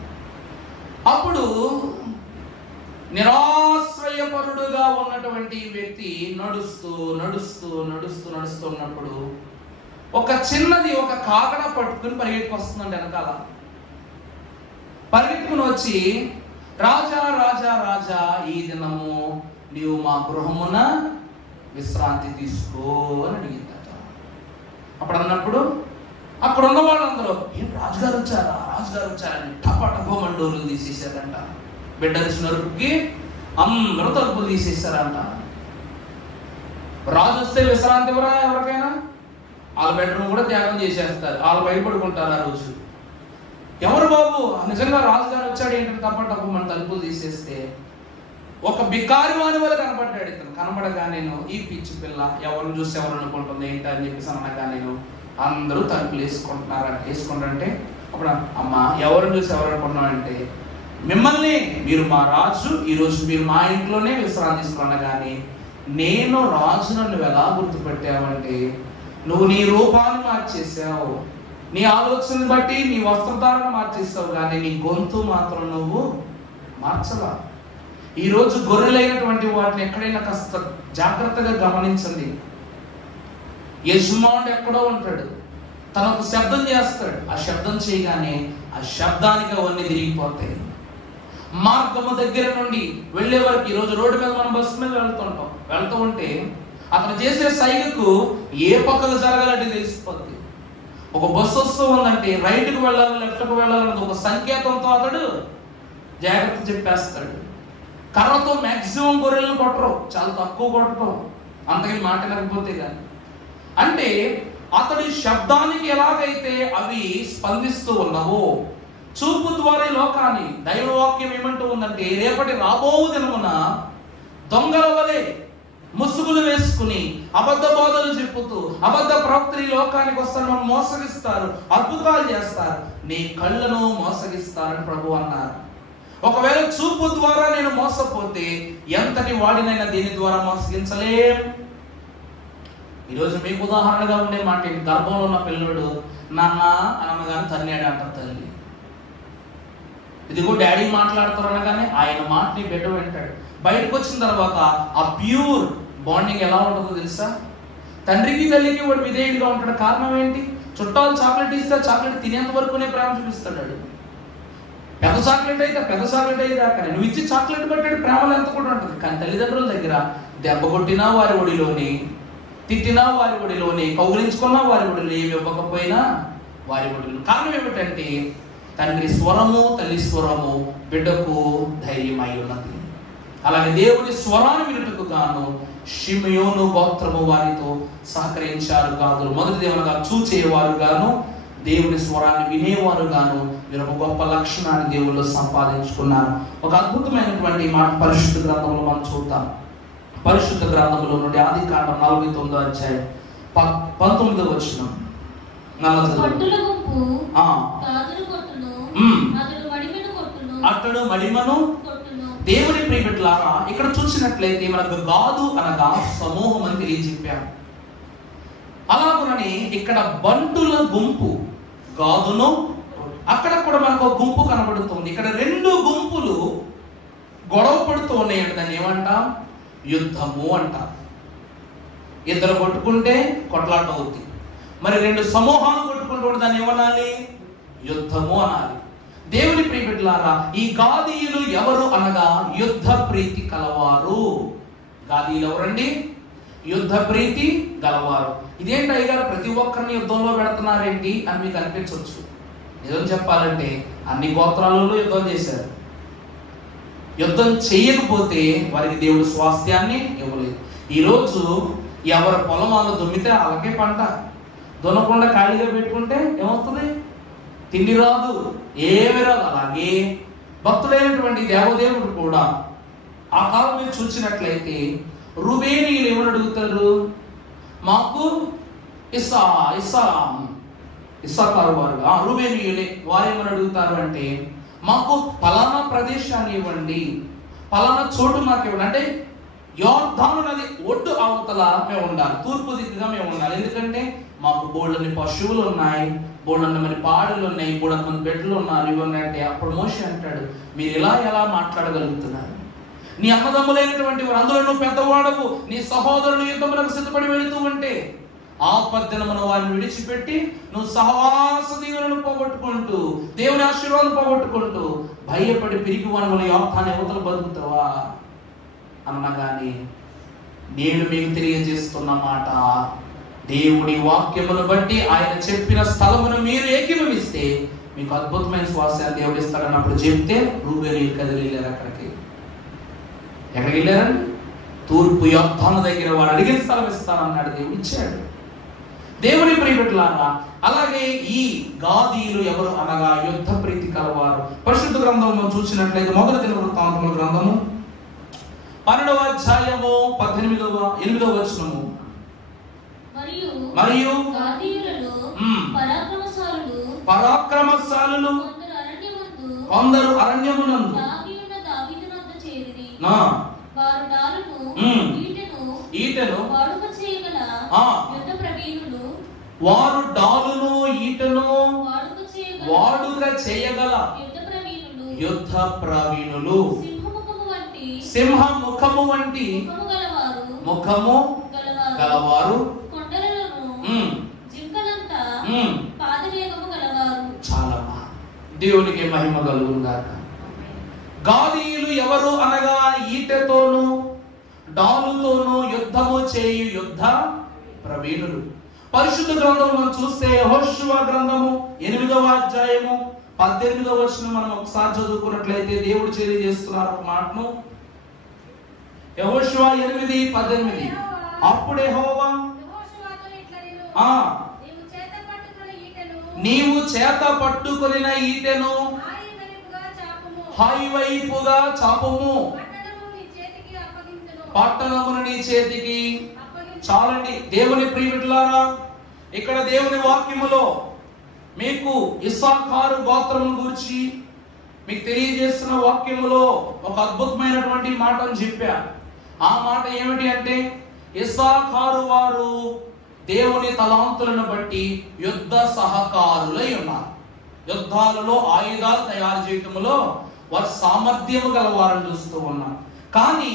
అప్పుడు నిరాశ్రయపరుడుగా ఉన్నటువంటి వ్యక్తి నడుస్తున్నప్పుడు ఒక చిన్నది ఒక కాకడ పట్టుకుని పరిగెట్టుకొస్తుందండి వెనకాల. పరిగెట్టుకుని వచ్చి, రాజా రాజా రాజా, ఈ దినము నీవు మా గృహమున విశ్రాంతి తీసుకో అని అడిగిందట. అప్పుడు అన్నప్పుడు అక్కడ ఉన్న వాళ్ళందరూ, ఏం రాజుగారు వచ్చారని టపటపమని డోర్లు తీసేసారంట. బిడ్డలిచ్చిన నరుపుకి అందరూ తలుపులు తీసేసారంట. రాజు వస్తే విశ్రాంతి ఎవరికైనా? వాళ్ళ బెడ్రూమ్ కూడా త్యాగం చేసేస్తారు, వాళ్ళు భయపడుకుంటారు ఆ రోజు. ఎవరు బాబు నిజంగా రాజుగారు వచ్చాడు ఏంటంటే తప్ప మన తలుపులు తీసేస్తే ఒక బికారి వాని వల్ల కనపడ్డాడు. ఇతను కనబడగా నేను ఈ పిచ్చి పిల్ల ఎవరిని చూసి ఎవరు అనుకుంటుంది ఏంటి అని చెప్పేసి అనగా నేను అందరూ తలుపులు వేసుకుంటారంటే అప్పుడు అమ్మ ఎవరిని చూసి ఎవరు అనుకుంటున్నానంటే మిమ్మల్ని, మీరు మా రాజు, ఈరోజు మీరు మా ఇంట్లోనే విశ్రాంతి తీసుకున్నా కానీ నేను రాజు నన్ను ఎలా గుర్తుపెట్టావంటే నువ్వు నీ రూపాన్ని మార్చేసావు, నీ ఆలోచన బట్టి నీ వస్త్రధారణ మార్చేసావు, కానీ నీ గొంతు మాత్రం నువ్వు మార్చలా. ఈరోజు గొర్రెలైనటువంటి వాటిని ఎక్కడైనా కాస్త జాగ్రత్తగా గమనించండి. యజమానుడు ఎక్కడో ఉంటాడు, తను ఒక శబ్దం చేస్తాడు, ఆ శబ్దం చేయగానే ఆ శబ్దానికి అవన్నీ తిరిగిపోతాయి. మార్గము దగ్గర నుండి వెళ్లే వరకు, ఈరోజు రోడ్డు మీద మనం బస్సు మీద వెళ్తూ ఉంటే అతను చేసే సైగకు ఏ పక్కకు జరగాలంటే తెలిసిపోద్ది. ఒక బస్సు వస్తూ ఉందంటే రైట్కి వెళ్ళాలి లెఫ్ట్కి వెళ్ళాలన్నది ఒక సంకేతంతో అతడు జాగ్రత్త చెప్పేస్తాడు. కర్రతో మాక్సిమం గొర్రెలను కొట్టరు, చాలా తక్కువ కొట్టడం, అంతకని మాట వినకపోతే కానీ. అంటే అతడి శబ్దానికి ఎలాగైతే అవి స్పందిస్తూ ఉన్నావో చూపు ద్వారా లోకాన్ని దైవవాక్యం ఏమంటూ ఉందంటే రేపటి రాబో దినమున దొంగల వలె ముసుగులు వేసుకుని అబద్ధ బోధలు చెప్పుతూ అబద్ధ ప్రవక్తలు ఈ లోకానికి వస్తారు, మోసగిస్తారు, అద్భుతాలు చేస్తారు, నీ కళ్ళను మోసగిస్తారని ప్రభు అన్నారు. ఒకవేళ చూపు ద్వారా నేను మోసపోతే ఎంతటి వాడినైనా దీని ద్వారా మోసగించలేం. ఈరోజు మీకు ఉదాహరణగా ఉండే మాట, గర్భంలో ఉన్న పిల్లడు నాన్న అనగానే తన్నాడు అంట తల్లి. ఇదిగో డాడీ మాట్లాడుతారు అనగానే ఆయన మాటని బిడ్డ వింటాడు. బయటకు వచ్చిన తర్వాత ఆ ప్యూర్ బాండింగ్ ఎలా ఉంటుందో తెలుసా? తండ్రికి తల్లికి వాడు విధేయుడిగా ఉంటాడు. కారణం ఏంటి? చుట్టాలు చాక్లెట్ ఇస్తే చాక్లెట్ తినేంత వరకునే ప్రేమ చూపిస్తాడు. పెద్ద చాక్లెట్ అయితే దాకా నువ్వు ఇచ్చి చాక్లెట్ పెట్టాడు ప్రేమలో ఎంత కూడా ఉంటుంది. కానీ తల్లిదండ్రుల దగ్గర దెబ్బ కొట్టినా వారి ఒడిలోని, తిట్టినా వారి ఒడిలోని, కౌగిలించుకున్నా వారి ఒడిలో, ఏమి ఇవ్వకపోయినా వారి ఒడిలో. కారణం ఏమిటంటే తండ్రి స్వరము తల్లి స్వరము బిడ్డకు ధైర్యమై ఉన్నది. అలాగే దేవుని స్వరాన్ని వినుటకు గాను షిమియోను గోత్రము వారితో సహకరించారు కాదు. మొదటి దేవునిగా చూచేవారు గాను దేవుని స్వరాన్ని వినేవారు గాను మీరు ఒక గొప్ప లక్షణాన్ని దేవుళ్ళు సంపాదించుకున్నారు. ఒక అద్భుతమైనటువంటి మాట పరిశుద్ధ గ్రంథంలో మనం చూద్దాం. పరిశుద్ధ గ్రంథంలో నుండి ఆదికాండం 49వ అధ్యాయం 19వ వచనం. అతడు మడిమను దేవుని ప్రియబిడ్డలారా ఇక్కడ చూసినట్లయితే మనకు గాదు అనగా సమూహం అని తెలియజెప్పాం. అలాగునని ఇక్కడ బంటుల గుంపు గాదును, అక్కడ కూడా మనకు గుంపు కనబడుతుంది. ఇక్కడ రెండు గుంపులు గొడవ పడుతూ ఉన్నాయంట. దాన్ని ఏమంటాం? యుద్ధము అంటాం. ఇద్దరు కొట్టుకుంటే కొట్లాట అవుతుంది. మరి రెండు సమూహాలు కొట్టుకుంటూ దాన్ని ఏమనాలి? యుద్ధము అనాలి. దేవుని ప్రియబిడ్డలారా ఈ గాదీయులు ఎవరు అనగా యుద్ధ ప్రీతి కలవారు. గాదీయులు ఎవరండి? యుద్ధ ప్రీతి గలవారు. ఇదేంటి అయ్యగారు ప్రతి ఒక్కరిని యుద్ధంలో పెడుతున్నారేంటి అని మీకు అనిపించవచ్చు. నిజం చెప్పాలంటే అన్ని గోత్రాలలో యుద్ధం చేశారు. యుద్ధం చేయకపోతే వారికి దేవుడు స్వాస్థ్యాన్ని ఇవ్వలేదు. ఈరోజు ఎవరి పొలం వాళ్ళు దుమ్మితే వాళ్ళకే పంట, దున్నకుండా ఖాళీగా పెట్టుకుంటే ఏమవుతుంది? తిండి రాదు, ఏమి రాదు. అలాగే భక్తుడైనటువంటి దేవదేవుడు కూడా ఆ కాలం మీరు చూసినట్లయితే రూబేనీయులు ఏమని అడుగుతారు? మాకు ఇస్సాకారు వారు రూబేనీయులే వారు ఏమని అడుగుతారు అంటే మాకు పలానా ప్రదేశాన్ని ఇవ్వండి, పలానా చోటు మాకు ఇవ్వండి. అంటే యోర్దాను నది ఒడ్డు అవతల మేము ఉండాలి, తూర్పు దిక్కుగా మేము ఉండాలి. ఎందుకంటే మాకు బోళ్ళని పశువులు ఉన్నాయి, బోళ్ళని మరి పాడులు ఉన్నాయి, బోళ్ళని మంది బిడ్డలు ఉన్నారు, ఇవన్నీ. అంటే అప్పుడు మోషే అంటాడు మీరు ఎలా మాట్లాడగలుగుతున్నారు? నీ అన్నదమ్ములైనటువంటి వారు అందులో నువ్వు పెద్దవాడవు, నీ సహోదరులు యుద్ధములకు సిద్ధపడి వెళుతూ ఉంటే ఆపద్దనమును వారిని విడిచిపెట్టి నువ్వు సహవాస దీవెనను పోగొట్టుకుంటూ దేవుని ఆశీర్వాదం పోగొట్టుకుంటూ భయపడి పిరికి వనముల యోధాన్ని యువతలు బతుకుతావా అన్నగాని నేను మీకు తెలియజేస్తున్న మాట, దేవుడి వాక్యమును బట్టి ఆయన చెప్పిన స్థలమును మీరు ఏకీభవిస్తే మీకు అద్భుతమైన స్వాస్థ్యాన్ని దేవుడు ఇస్తాడన్నప్పుడు చెప్తే రూబేనీయులు కదిలి వెళ్ళారు. ఎక్కడికి వెళ్ళారండి? తూర్పు యోర్దాను దగ్గర వారు అడిగిన స్థలం ఇస్తానన్నాడు, దేవుడు ఇచ్చాడు. దేవుని ప్రియబిడ్డలారా, అలాగే ఈ గాదీయులు ఎవరు అనగా యుద్ధ ప్రీతి కలవారు. పరిశుద్ధ గ్రంథం మనం చూసినట్లయితే మొదటి దినవృత్తాంతముల గ్రంథము 12వ అధ్యాయము 8వ వచనము. మరియు పరాక్రమశాలులు కొందరు అరణ్యమునందు ఈటెను వారు డాలును ఈటను వాడుక చేయగల యుద్ధ ప్రవీణులు, సింహ ముఖము వంటి ముఖము గలవారు, చాలా దేవునికి మహిమ కలుగును గాక. గాదీయులు ఎవరు అనగా ఈటెతోను డాలుతోను యుద్ధము చేయు యుద్ధ ప్రవీణులు. పరిశుద్ధ గ్రంథం మనం చూస్తే యెహోషువ గ్రంథము 8వ అధ్యాయము 18వ వచనం మనం ఒకసారి చదువుకున్నట్లయితే దేవుడు తెలియజేస్తున్నారు ఒక మాటను. యెహోషువ 8:18. అప్పుడు యెహోవా నీవు చేత పట్టుకొనిన ఈటెను హైవైపుగా చాపము, పట్టణమును నీ చేతికి. చాలండి దేవుని ప్రియబిడ్డలారా, ఇక్కడ దేవుని వాక్యములో మీకు ఇస్సాకారు గోత్రమును గురించి మీకు తెలియజేస్తున్న వాక్యములో ఒక అద్భుతమైనటువంటి మాటను చెప్పా. ఆ మాట ఏమిటి అంటే, ఇస్సాకారు వారు దేవుని తలాంతులను బట్టి యుద్ధ సహకారులై ఉన్నారు. యుద్ధాలలో ఆయుధాలు తయారు చేయటంలో వారు సామర్థ్యము గలవారని చూస్తూ ఉన్నారు. కానీ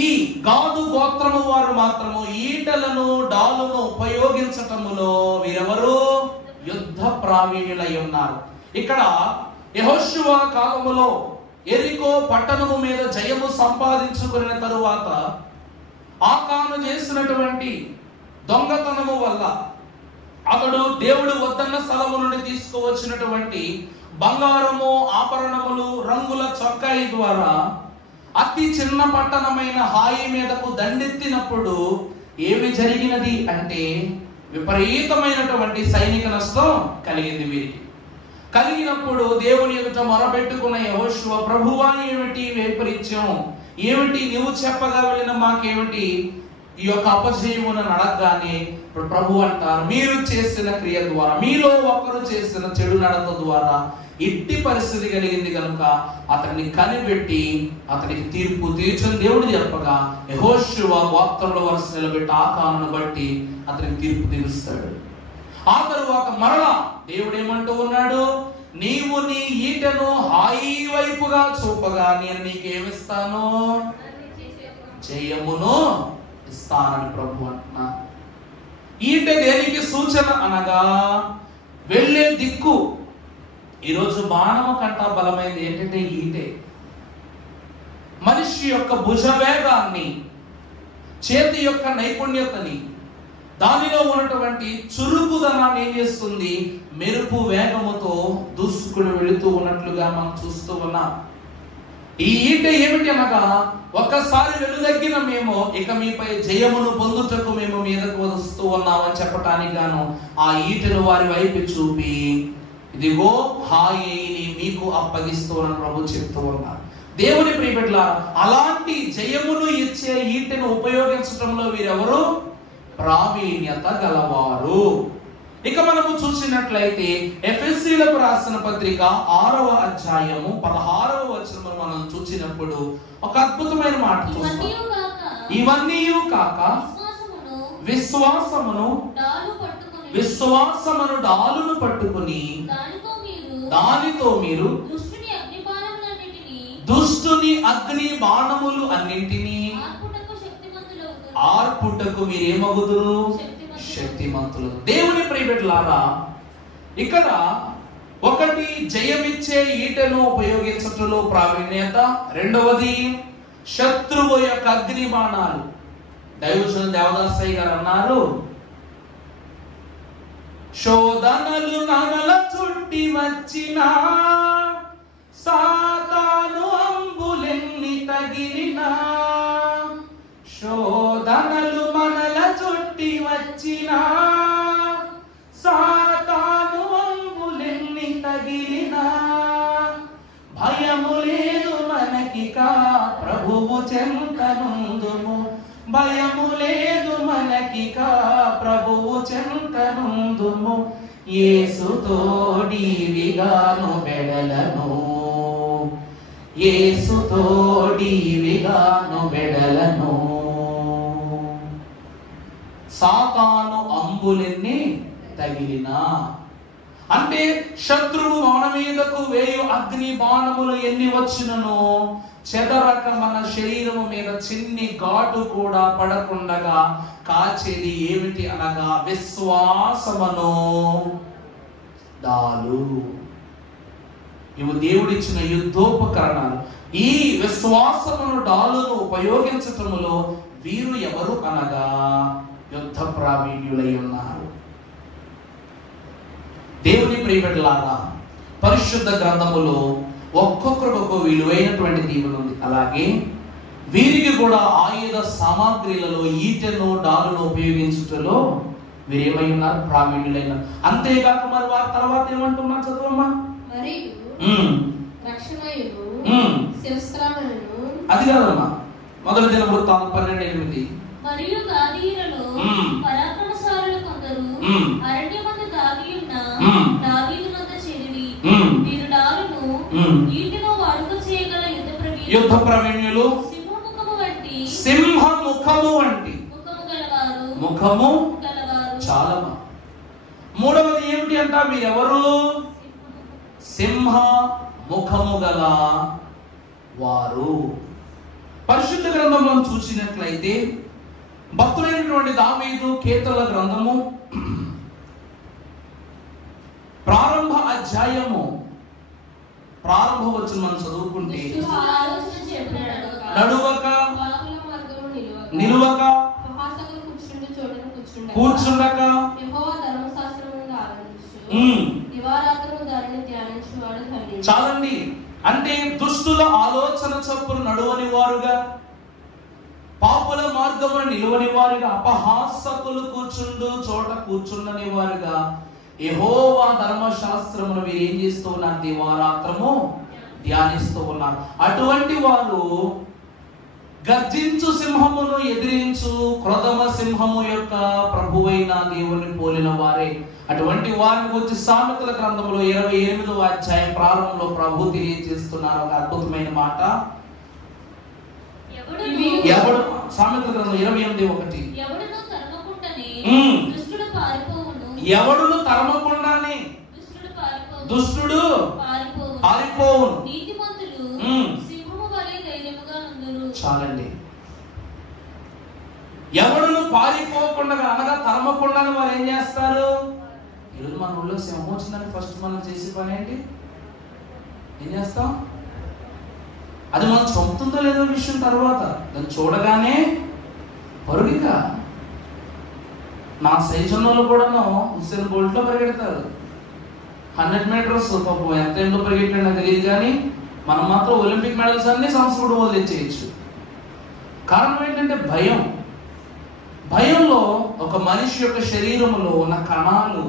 ఈ గాదు గోత్రము వారు మాత్రము ఈటలను డాలును ఉపయోగించటములో వీరెవరు యుద్ధ ప్రావీణ్యులై ఉన్నారు. ఇక్కడ యెహోషువ కాలములో ఎరికో పట్టణము మీద జయము సంపాదించుకున్న తరువాత ఆకాను చేసినటువంటి దొంగతనము వల్ల అతడు దేవుడు వద్దన్న స్థలము నుండి తీసుకువచ్చినటువంటి బంగారము ఆభరణములు రంగుల చొక్కాయి ద్వారా అతి చిన్న పట్టణమైన హాయి మీదకు దండెత్తినప్పుడు ఏమి జరిగినది అంటే విపరీతమైనటువంటి సైనిక నష్టం కలిగింది వీరికి. కలిగినప్పుడు దేవుని ఎదుట మొరబెట్టుకున్న యెహోషువ, ప్రభువా ఏమిటి వైపరీత్యం, ఏమిటి నువ్వు చెప్పగా వెళ్ళిన మాకేమిటి ఈ యొక్క అపజయమును అడగగానే ఇప్పుడు ప్రభు అంటారు, మీరు చేసిన క్రియ ద్వారా, మీలో ఒకరు చేసిన చెడు నడత ద్వారా ఇట్టి పరిస్థితి కలిగింది కనుక అతన్ని కనిపెట్టి అతనికి తీర్పు తీర్చని దేవుడు చెప్పగా యెహోషువ గోత్రంలో వరుస నిలబెట్టి ఆకానును బట్టి అతనికి తీర్పు తీరుస్తాడు. ఆ తరువాత మరలా దేవుడు ఏమంటూ ఉన్నాడు, నీవు నీ ఈటెను హాయి వైపుగా చూపగా నేను నీకేమిస్తాను, జయమును ఇస్తానని ప్రభు అంటున్నా. ఈట దేనికి సూచన అనగా వెళ్ళే దిక్కు. ఈరోజు బాణము కంట బలమైనది ఏంటంటే ఈటే. మనిషి యొక్క భుజవేగాన్ని, చేతి యొక్క నైపుణ్యతని, దానిలో ఉన్నటువంటి చురుకుదనాన్ని ఏం చేస్తుంది, మెరుపు వేగముతో దూసుకుని వెళుతూ ఉన్నట్లుగా మనం చూస్తూ ఉన్నాం. ఈ ఈట ఏమిటి అనగా, ఒక్కసారి వెలుదగ్గిన మేము ఇక మీపై జయమును పొందుటకు మేము మీదకు వస్తూ ఉన్నామని చెప్పటానికి గాను ఆ ఈటను వారి వైపు చూపి ఇదిగో హాయిని మీకు అప్పగిస్తూ ఉన్న ప్రభు చెప్తూ ఉన్నారు. దేవుని ప్రియబిడ్డలారా, అలాంటి జయమును ఇచ్చే ఈటను ఉపయోగించడంలో వీరెవరు ప్రావీణ్యత గలవారు. ఇక మనము చూసినట్లయితే ఎఫెసీయులకు రాసిన పత్రిక 6వ అధ్యాయము 16వ వచనం మనం చూసినప్పుడు ఒక అద్భుతమైన మాట చూస్తాం. ఇవన్నీ కాక విశ్వాసమును డాలును పట్టుకుని దానితో మీరు దుష్టుని అగ్ని బాణములు అన్నింటినీ ఆర్పుటకు మీరేమగుదురు, శక్తిమంతులు. దేవుని ప్రియబిడ్డలారా, ఇక్కడ ఒకటి జయమిచ్చే ఈటను ఉపయోగించటంలో ప్రావీణ్యత, రెండవది శత్రువు యొక్క అగ్ని బాణాలు. దైవజనుడు దేవదాసయ్య గారు అన్నారు, శోధనలు నగల చుట్టి వచ్చిన సాతాను అంబులెన్ని తగిలినా, శోధనలు మనల చుట్టి వచ్చిన చెంతనుందుము, భయము లేదు మనకిక ప్రభువు చెంతనుందుము, యేసు తోడివిగాను వెడలను, యేసు తోడివిగాను వెడలను. సాతాను అంబులెన్ని తగిలినా, అంటే శత్రువు మన మీదకు వేయు అగ్ని బాణములు ఎన్ని వచ్చినను చెదరక మన శరీరము మీద చిన్ని ఘాటు కూడా పడకుండగా కాచేది ఏమిటి అనగా విశ్వాసమును డాలు. ఇవి దేవుడిచ్చిన యుద్ధోపకరణాలు. ఈ విశ్వాసమును డాలును ఉపయోగించటములో వీరు ఎవరు అనగా యుద్ధ ప్రావీణ్యులై ఉన్నారు. దేవుని ప్రియబిడ్డలారా, పరిశుద్ధ గ్రంథములో ఒక్కొక్కరికి విలువైనటువంటి దీవెన ఉంది. అలాగే వీరికి కూడా ఆయుధ సామాగ్రిలలో ఈటెను డాలును ఉపయోగించుటలో వీరేమై ఉన్నారు, ప్రావీణ్యులైన. అంతేకాక మరి వారి తర్వాత ఏమంటున్నారు చదువమ్మా. అది కాదమ్మా, మొదటి దినవృత్తాంతం 12:8. మరియు గాదీయులలో పరాక్రమశాలులు కొందరు అరణ్యమందు దాగి ఉన్న దావీదు వద్ద చేరి వీరు డాలును ఈటెను వాడుక చేయగల యుద్ధ ప్రవీణ్యులు, సింహముఖము వంటి ముఖము చాలా. మూడవది ఏమిటి అంట, వీరెవరు? సింహ ముఖము గల వారు. పరిశుద్ధ గ్రంథంలో చూసినట్లయితే భక్తులైనటువంటి దావీదు కీర్తనల గ్రంథము ప్రారంభ అధ్యాయము ప్రారంభ వచనం మనం చదువుకుంటే, నడువక నిలువక కూర్చుండక చాలండి. అంటే దుష్టుల ఆలోచన చొప్పున నడువని వారుగా, పాపుల మార్గమున నిలువని వారుగా, అపహాసకులు కూర్చుండు చోట కూర్చుండని వారుగా యెహోవా ధర్మశాస్త్రమును వీరు ఏం చేస్తూ ఉన్నారు, దివారాత్రము ధ్యానిస్తూ ఉన్నారు. అటువంటి వారు గర్జించు సింహమును ఎదిరించు క్రోధమ సింహము యొక్క ప్రభువైన దేవుని పోలిన వారే. అటువంటి వారిని గురించి సామెతల గ్రంథంలో 28వ అధ్యాయం ప్రారంభంలో ప్రభు తెలియజేస్తున్నారు ఒక అద్భుతమైన మాట. ఎవడు, సామెతల గ్రంథం 28:1, ఎవడును తరమకుండానే దుష్టుడు పారిపోవును. చాలండి. ఎవడును పారిపోకుండా అనగా తరమకుండానే వారు ఏం చేస్తారు? ఈరోజు మన ఊళ్ళో సింహం వచ్చిందని ఫస్ట్ మనం చేసే పని ఏంటి? ఏం చేస్తాం? అది మనం చంపుతుందో లేదో విషయం తర్వాత, దాన్ని చూడగానే పరుగిక. నా సైజన్లో కూడాను హుస్సేన్ బోల్ట్ లో పరిగెడతారు. 100 మీటర్స్ పాపం ఎంత ఎంతో పరిగెట్టినా తెలియదు, కానీ మనం మాత్రం ఒలింపిక్ మెడల్స్ అన్ని సంస్కృతి వదిలేసేయచ్చు. కారణం ఏంటంటే భయం. భయంలో ఒక మనిషి యొక్క శరీరంలో ఉన్న కణాలు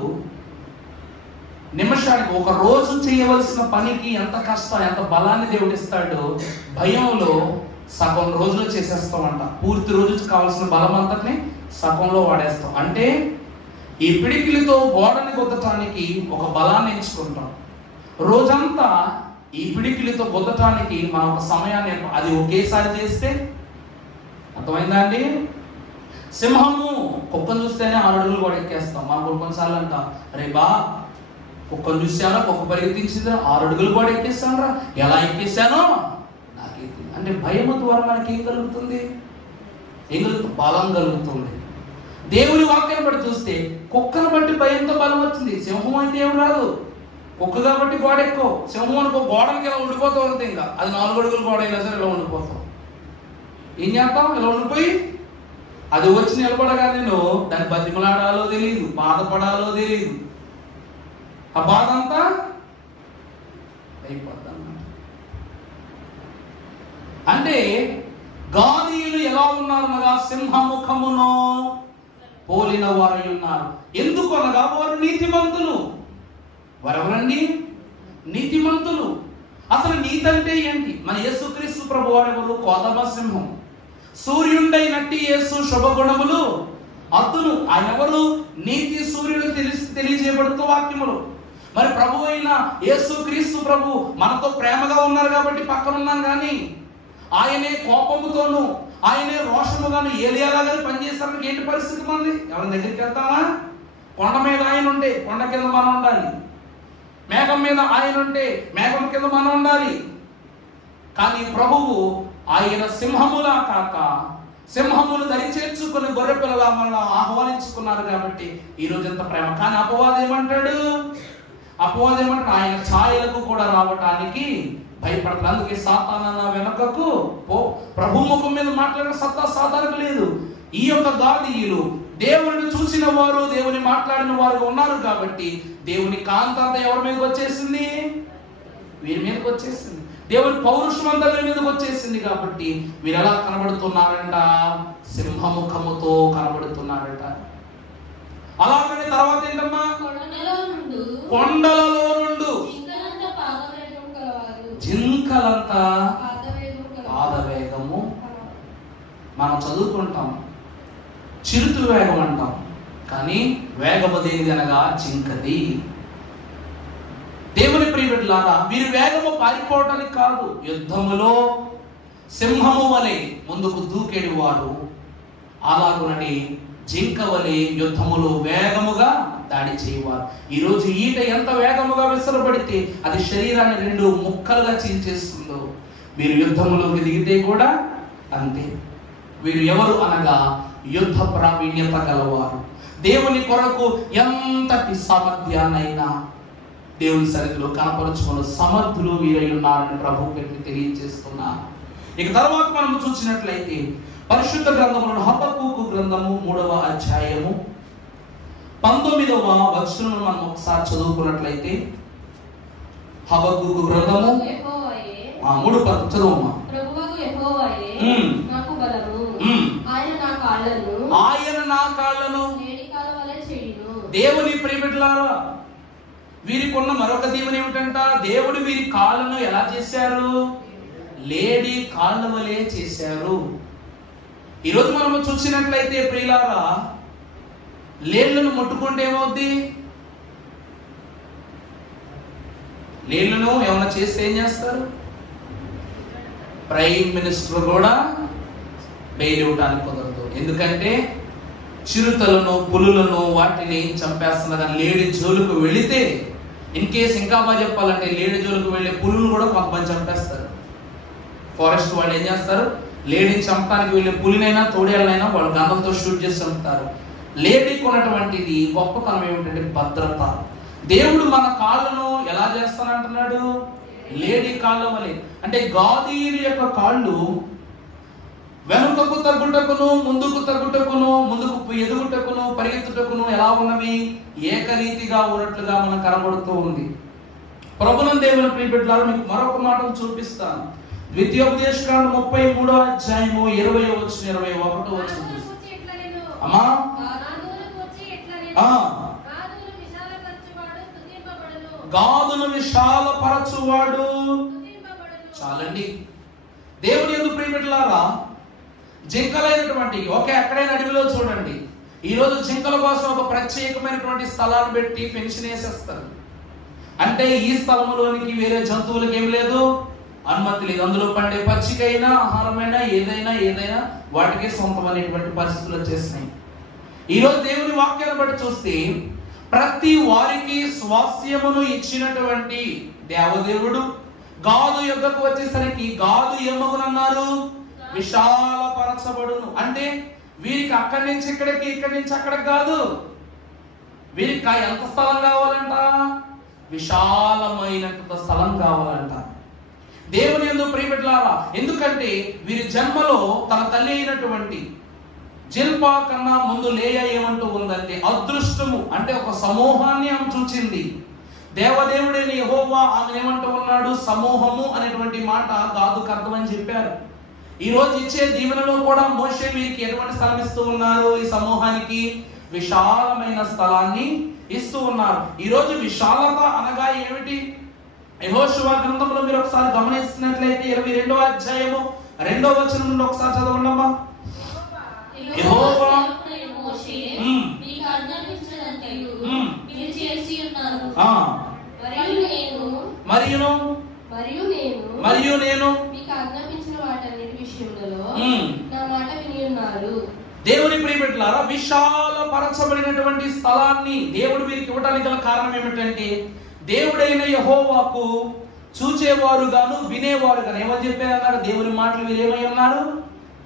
నిమిషానికి, ఒక రోజు చేయవలసిన పనికి ఎంత కష్టం, ఎంత బలాన్ని దేవుడిస్తాడో భయంలో సగం రోజులో చేసేస్తామంట. పూర్తి రోజు కావాల్సిన బలం అంతటిని సగంలో వాడేస్తాం. అంటే ఈ పిడికిలితో గోడని గుద్దటానికి ఒక బలాన్ని ఎంచుకుంటాం. రోజంతా ఈ పిడికిలితో గుద్దటానికి మనం ఒక సమయాన్ని, అది ఒకేసారి చేస్తే అర్థమైందా అండి? సింహము కుక్కను చూస్తేనే 6 అడుగులు కూడా ఎక్కేస్తాం. మనం కొన్నిసార్లు అంటాం, అరే బా కుక్కను చూసానో, కుక్క పరిగెత్తించిందా 6 అడుగులు కూడా ఎక్కేస్తాను రా, ఎలా ఎక్కేసానో నాకెత్తి. అంటే భయము ద్వారా మనకి ఏం కలుగుతుంది? ఏం కలుగుతుంది? బలం కలుగుతుంది. దేవుని వాక్యాన్ని బట్టి చూస్తే కుక్కను బట్టి భయంతో బలం వచ్చింది. సింహం అయితే ఏం రాదు. కుక్క కాబట్టి గోడ ఎక్కువ. సింహం అనుకో గోడకి ఇలా ఉండిపోతాం అంతే. ఇంకా అది 4 అడుగులు గోడ అయినా సరే ఇలా ఉండిపోతాం. ఏం చేస్తాం? ఇలా ఉండిపోయి అది వచ్చి నిలబడగా నేను దాన్ని బతిమలాడాలో తెలియదు, బాధపడాలో తెలియదు. ఆ బాధ అంతా అయిపోద్ది. అంటే గాదీయులు ఎలా ఉన్నారు అనగా సింహముఖమును పోలిన వారై ఉన్నారు. ఎందుకు అనగా వారు నీతిమంతులు. వారెవరండి? నీతిమంతులు. అసలు నీతి అంటే ఏంటి? మన యేసుక్రీస్తు ప్రభు వారు కోదమ సింహం, సూర్యుడైనట్టి యేసు శుభగుణములు అద్దును. ఆయన ఎవరు? నీతి సూర్యుడు తెలియజేయబడుతూ వాక్యములు. మరి ప్రభు అయిన యేసుక్రీస్తు ప్రభు మనతో ప్రేమగా ఉన్నారు కాబట్టి పక్కన ఉన్నాం, కానీ ఆయనే కోపముతోను ఆయనే రోషముగాను ఏలియాలాగానే పనిచేస్తారని ఏంటి పరిస్థితి మనది? ఎవరి దగ్గరికి వెళ్తామా? కొండ మీద ఆయన ఉంటే కొండ కింద మనం ఉండాలి, మేఘం మీద ఆయన ఉంటే మేఘం కింద మనం ఉండాలి. కానీ ప్రభువు ఆయన సింహములా కాక సింహములు ధరించేర్చుకుని గొర్రె పిల్లలా మనల్ని ఆహ్వానించుకున్నారు కాబట్టి ఈ రోజు ఎంత ప్రేమ. కానీ అపవాదం ఏమంటాడు? ఆయన ఛాయలకు కూడా రావటానికి భయపడతాడు. అందుకే సాతానా వెనకకు పో, ప్రభు ముఖం మీద మాట్లాడే సత్తా సాధారణ లేదు. ఈ యొక్క గాదీయులు దేవుని చూసిన వారు, దేవుని మాట్లాడిన వారు ఉన్నారు కాబట్టి దేవుని కాంతంతా ఎవరి మీదకి వచ్చేసింది? వీరి మీదకి వచ్చేసింది. దేవుని పౌరుషం అంతా వీరి మీదకి వచ్చేసింది కాబట్టి వీరు ఎలా కనబడుతున్నారంట? సింహముఖముతో కనబడుతున్నారట. అలాగనే తర్వాత ఏంటమ్మా? కొండలలో నుండు జింకలంతా పాదవేగము. మనం చదువుకుంటాం చిరుత వేగం అంటాం, కానీ వేగము దేనిది అనగా జింకది. దేవుని ప్రియబిడ్డలారా, వీరి వేగము పారిపోవటానికి కాదు, యుద్ధములో సింహము వలె ముందుకు దూకేడు వారు అలాగునని జింక వలె యుద్ధములో వేగముగా దాడి చేయవారు. ఈరోజు ఈట ఎంత వేగముగా విసరబడితే అది శరీరాన్ని 2 ముక్కలుగా చీల్చేస్తుందో, వీరు యుద్ధములోకి దిగితే కూడా అంతే. వీరు ఎవరు అనగా యుద్ధ ప్రావీణ్యత గలవారు. దేవుని కొరకు ఎంతటి సామర్థ్యాన్నైనా దేవుని సన్నిధిలో కనపరుచుకున్న సమర్థులు వీరై ఉన్నారని ప్రభు పెట్టి తెలియజేస్తున్నారు. ఇక తర్వాత మనం చూసినట్లయితే పరిశుద్ధ గ్రంథములను హబక్కూకు గ్రంథము 3వ అధ్యాయము 19వ వచనం మనం ఒకసారి చదువుకున్నట్లయితే, హబక్కూకు గ్రంథము 3:10 చదువుమా. ఆయన నా కాళ్ళను దేవుని ప్రియబిడ్డలారా, వీరికి ఉన్న మరొక దీవెన ఏమిటంట? దేవుడు వీరి కాళ్ళను ఎలా చేశారు? లేడి కాళ్ళ వలె చేశారు. ఈరోజు మనము చూసినట్లయితే ప్రియులారా, లేళ్లను ముట్టుకుంటే ఏమవుద్ది? లేళ్లను ఏమైనా చేస్తే ఏం చేస్తారు? ప్రైమ్ మినిస్టర్ కూడా బెయిల్ ఇవ్వడానికి కుదరదు. ఎందుకంటే చిరుతలను పులులను వాటిని చంపేస్తున్న కానీ లేడి జోలుకు వెళితే, ఇన్ కేసు ఇంకా బాగా చెప్పాలంటే లేడి జోలుకు వెళ్ళే పులులు కూడా కొంతమంది చంపేస్తారు. ఫారెస్ట్ వాళ్ళు ఏం చేస్తారు? లేడీని చంపడానికి వెళ్ళే పులినైనా తోడేళ్ళనైనా వాళ్ళు గన్నులతో షూట్ చేసి చంపుతారు. లేడీకి ఉన్నటువంటిది గొప్పతనం ఏమిటంటే భద్రత. దేవుడు మన కాళ్ళను ఎలా చేస్తానంటున్నాడు? లేడీ కాళ్ళ వలె. అంటే గాదీయుల యొక్క కాళ్ళు వెనుకకు తగ్గుటకును ముందుకు తగ్గుటకును ముందుకు ఎదుగుటకును పరిగెత్తుటకును ఎలా ఉన్నవి? ఏకరీతిగా ఉన్నట్లుగా మనం కనబడుతూ ఉంది. ప్రభునందు దేవుని ప్రియబిడ్డలారా, మీకు మరొక మాటను చూపిస్తాను. ద్వితీయోపదేశకాండం 33వ అధ్యాయము 20వ వచనం 21వ వచనం. అమ్మా గాదును విశాలపరచువాడు. చాలండి. దేవుని యందు ప్రియబిడ్డలారా, జింకలైనటువంటి ఎక్కడైనా అడవిలో చూడండి, ఈరోజు జింకల కోసం ఒక ప్రత్యేకమైనటువంటి స్థలాన్ని పెట్టి పెన్షన్ వేసేస్తారు. అంటే ఈ స్థలంలోనికి వేరే జంతువులకి ఏం లేదు, అనుమతి లేదు. అందులో పండే పచ్చికైనా ఆహారమైనా ఏదైనా వాటికే సొంతమైనటువంటి పరిస్థితులు వచ్చేసినాయి. ఈరోజు దేవుని వాక్యాన్ని బట్టి చూస్తే ప్రతి వారికి స్వాస్థ్యమును ఇచ్చినటువంటి దేవదేవుడు గాదు యొద్దకు వచ్చేసరికి గాదు ఏమగునన్నారు? విశాలపరచబడును. అంటే వీరికి అక్కడి నుంచి ఇక్కడికి, ఇక్కడి నుంచి అక్కడికి కాదు. వీరికి ఎంత స్థలం కావాలంట? విశాలమైనంత స్థలం కావాలంట. దేవుని యందు ప్రియబిడ్డలారా, ఎందుకంటే వీరి జన్మలో తన తల్లి అయినటువంటి జిల్పా కన్నా ముందు లేయా ఏమంటూ ఉందంటే అదృష్టము, అంటే ఒక సమూహాన్ని ఆమె చూచింది. దేవదేవుడైన యెహోవా ఆమె ఏమంటూ ఉన్నాడు? సమూహము అనేటువంటి మాట గాదుకు అర్థమని చెప్పారు. ఈ రోజు ఇచ్చే దీవెనలో కూడా మోషే వీరికి ఎటువంటి స్థలం ఇస్తూ ఉన్నారు? ఈ సమూహానికి విశాలమైన స్థలాన్ని ఇస్తూ ఉన్నారు. ఈ రోజు విశాలత అనగా ఏమిటి యెహోషువ గ్రంథంలో మీరు ఒకసారి గమనిస్తున్నట్లయితే 22వ అధ్యాయము 2వ వచనం నుండి ఒకసారి చదవండమ్మా. యెహోవా మీకు ఆజ్ఞాపించినదంతయు మీరు చేసి ఉన్నారు. మరియు నేను మీకు ఆజ్ఞాపించిన వాటన్నిటి విషయంలో నా మాట విని ఉన్నారు. దేవుని ప్రియబిడ్డలారా, విశాలపరచబడినటువంటి స్థలాన్ని దేవుడు వీరికి ఇవ్వడానికి గల కారణం ఏమిటంటే, దేవుడైన యెహోవాకు చూచేవారు గాను వినేవారు గాను ఏమని చెప్పారన్నారు? దేవుని మాటలు వీరు ఏమై ఉన్నారు?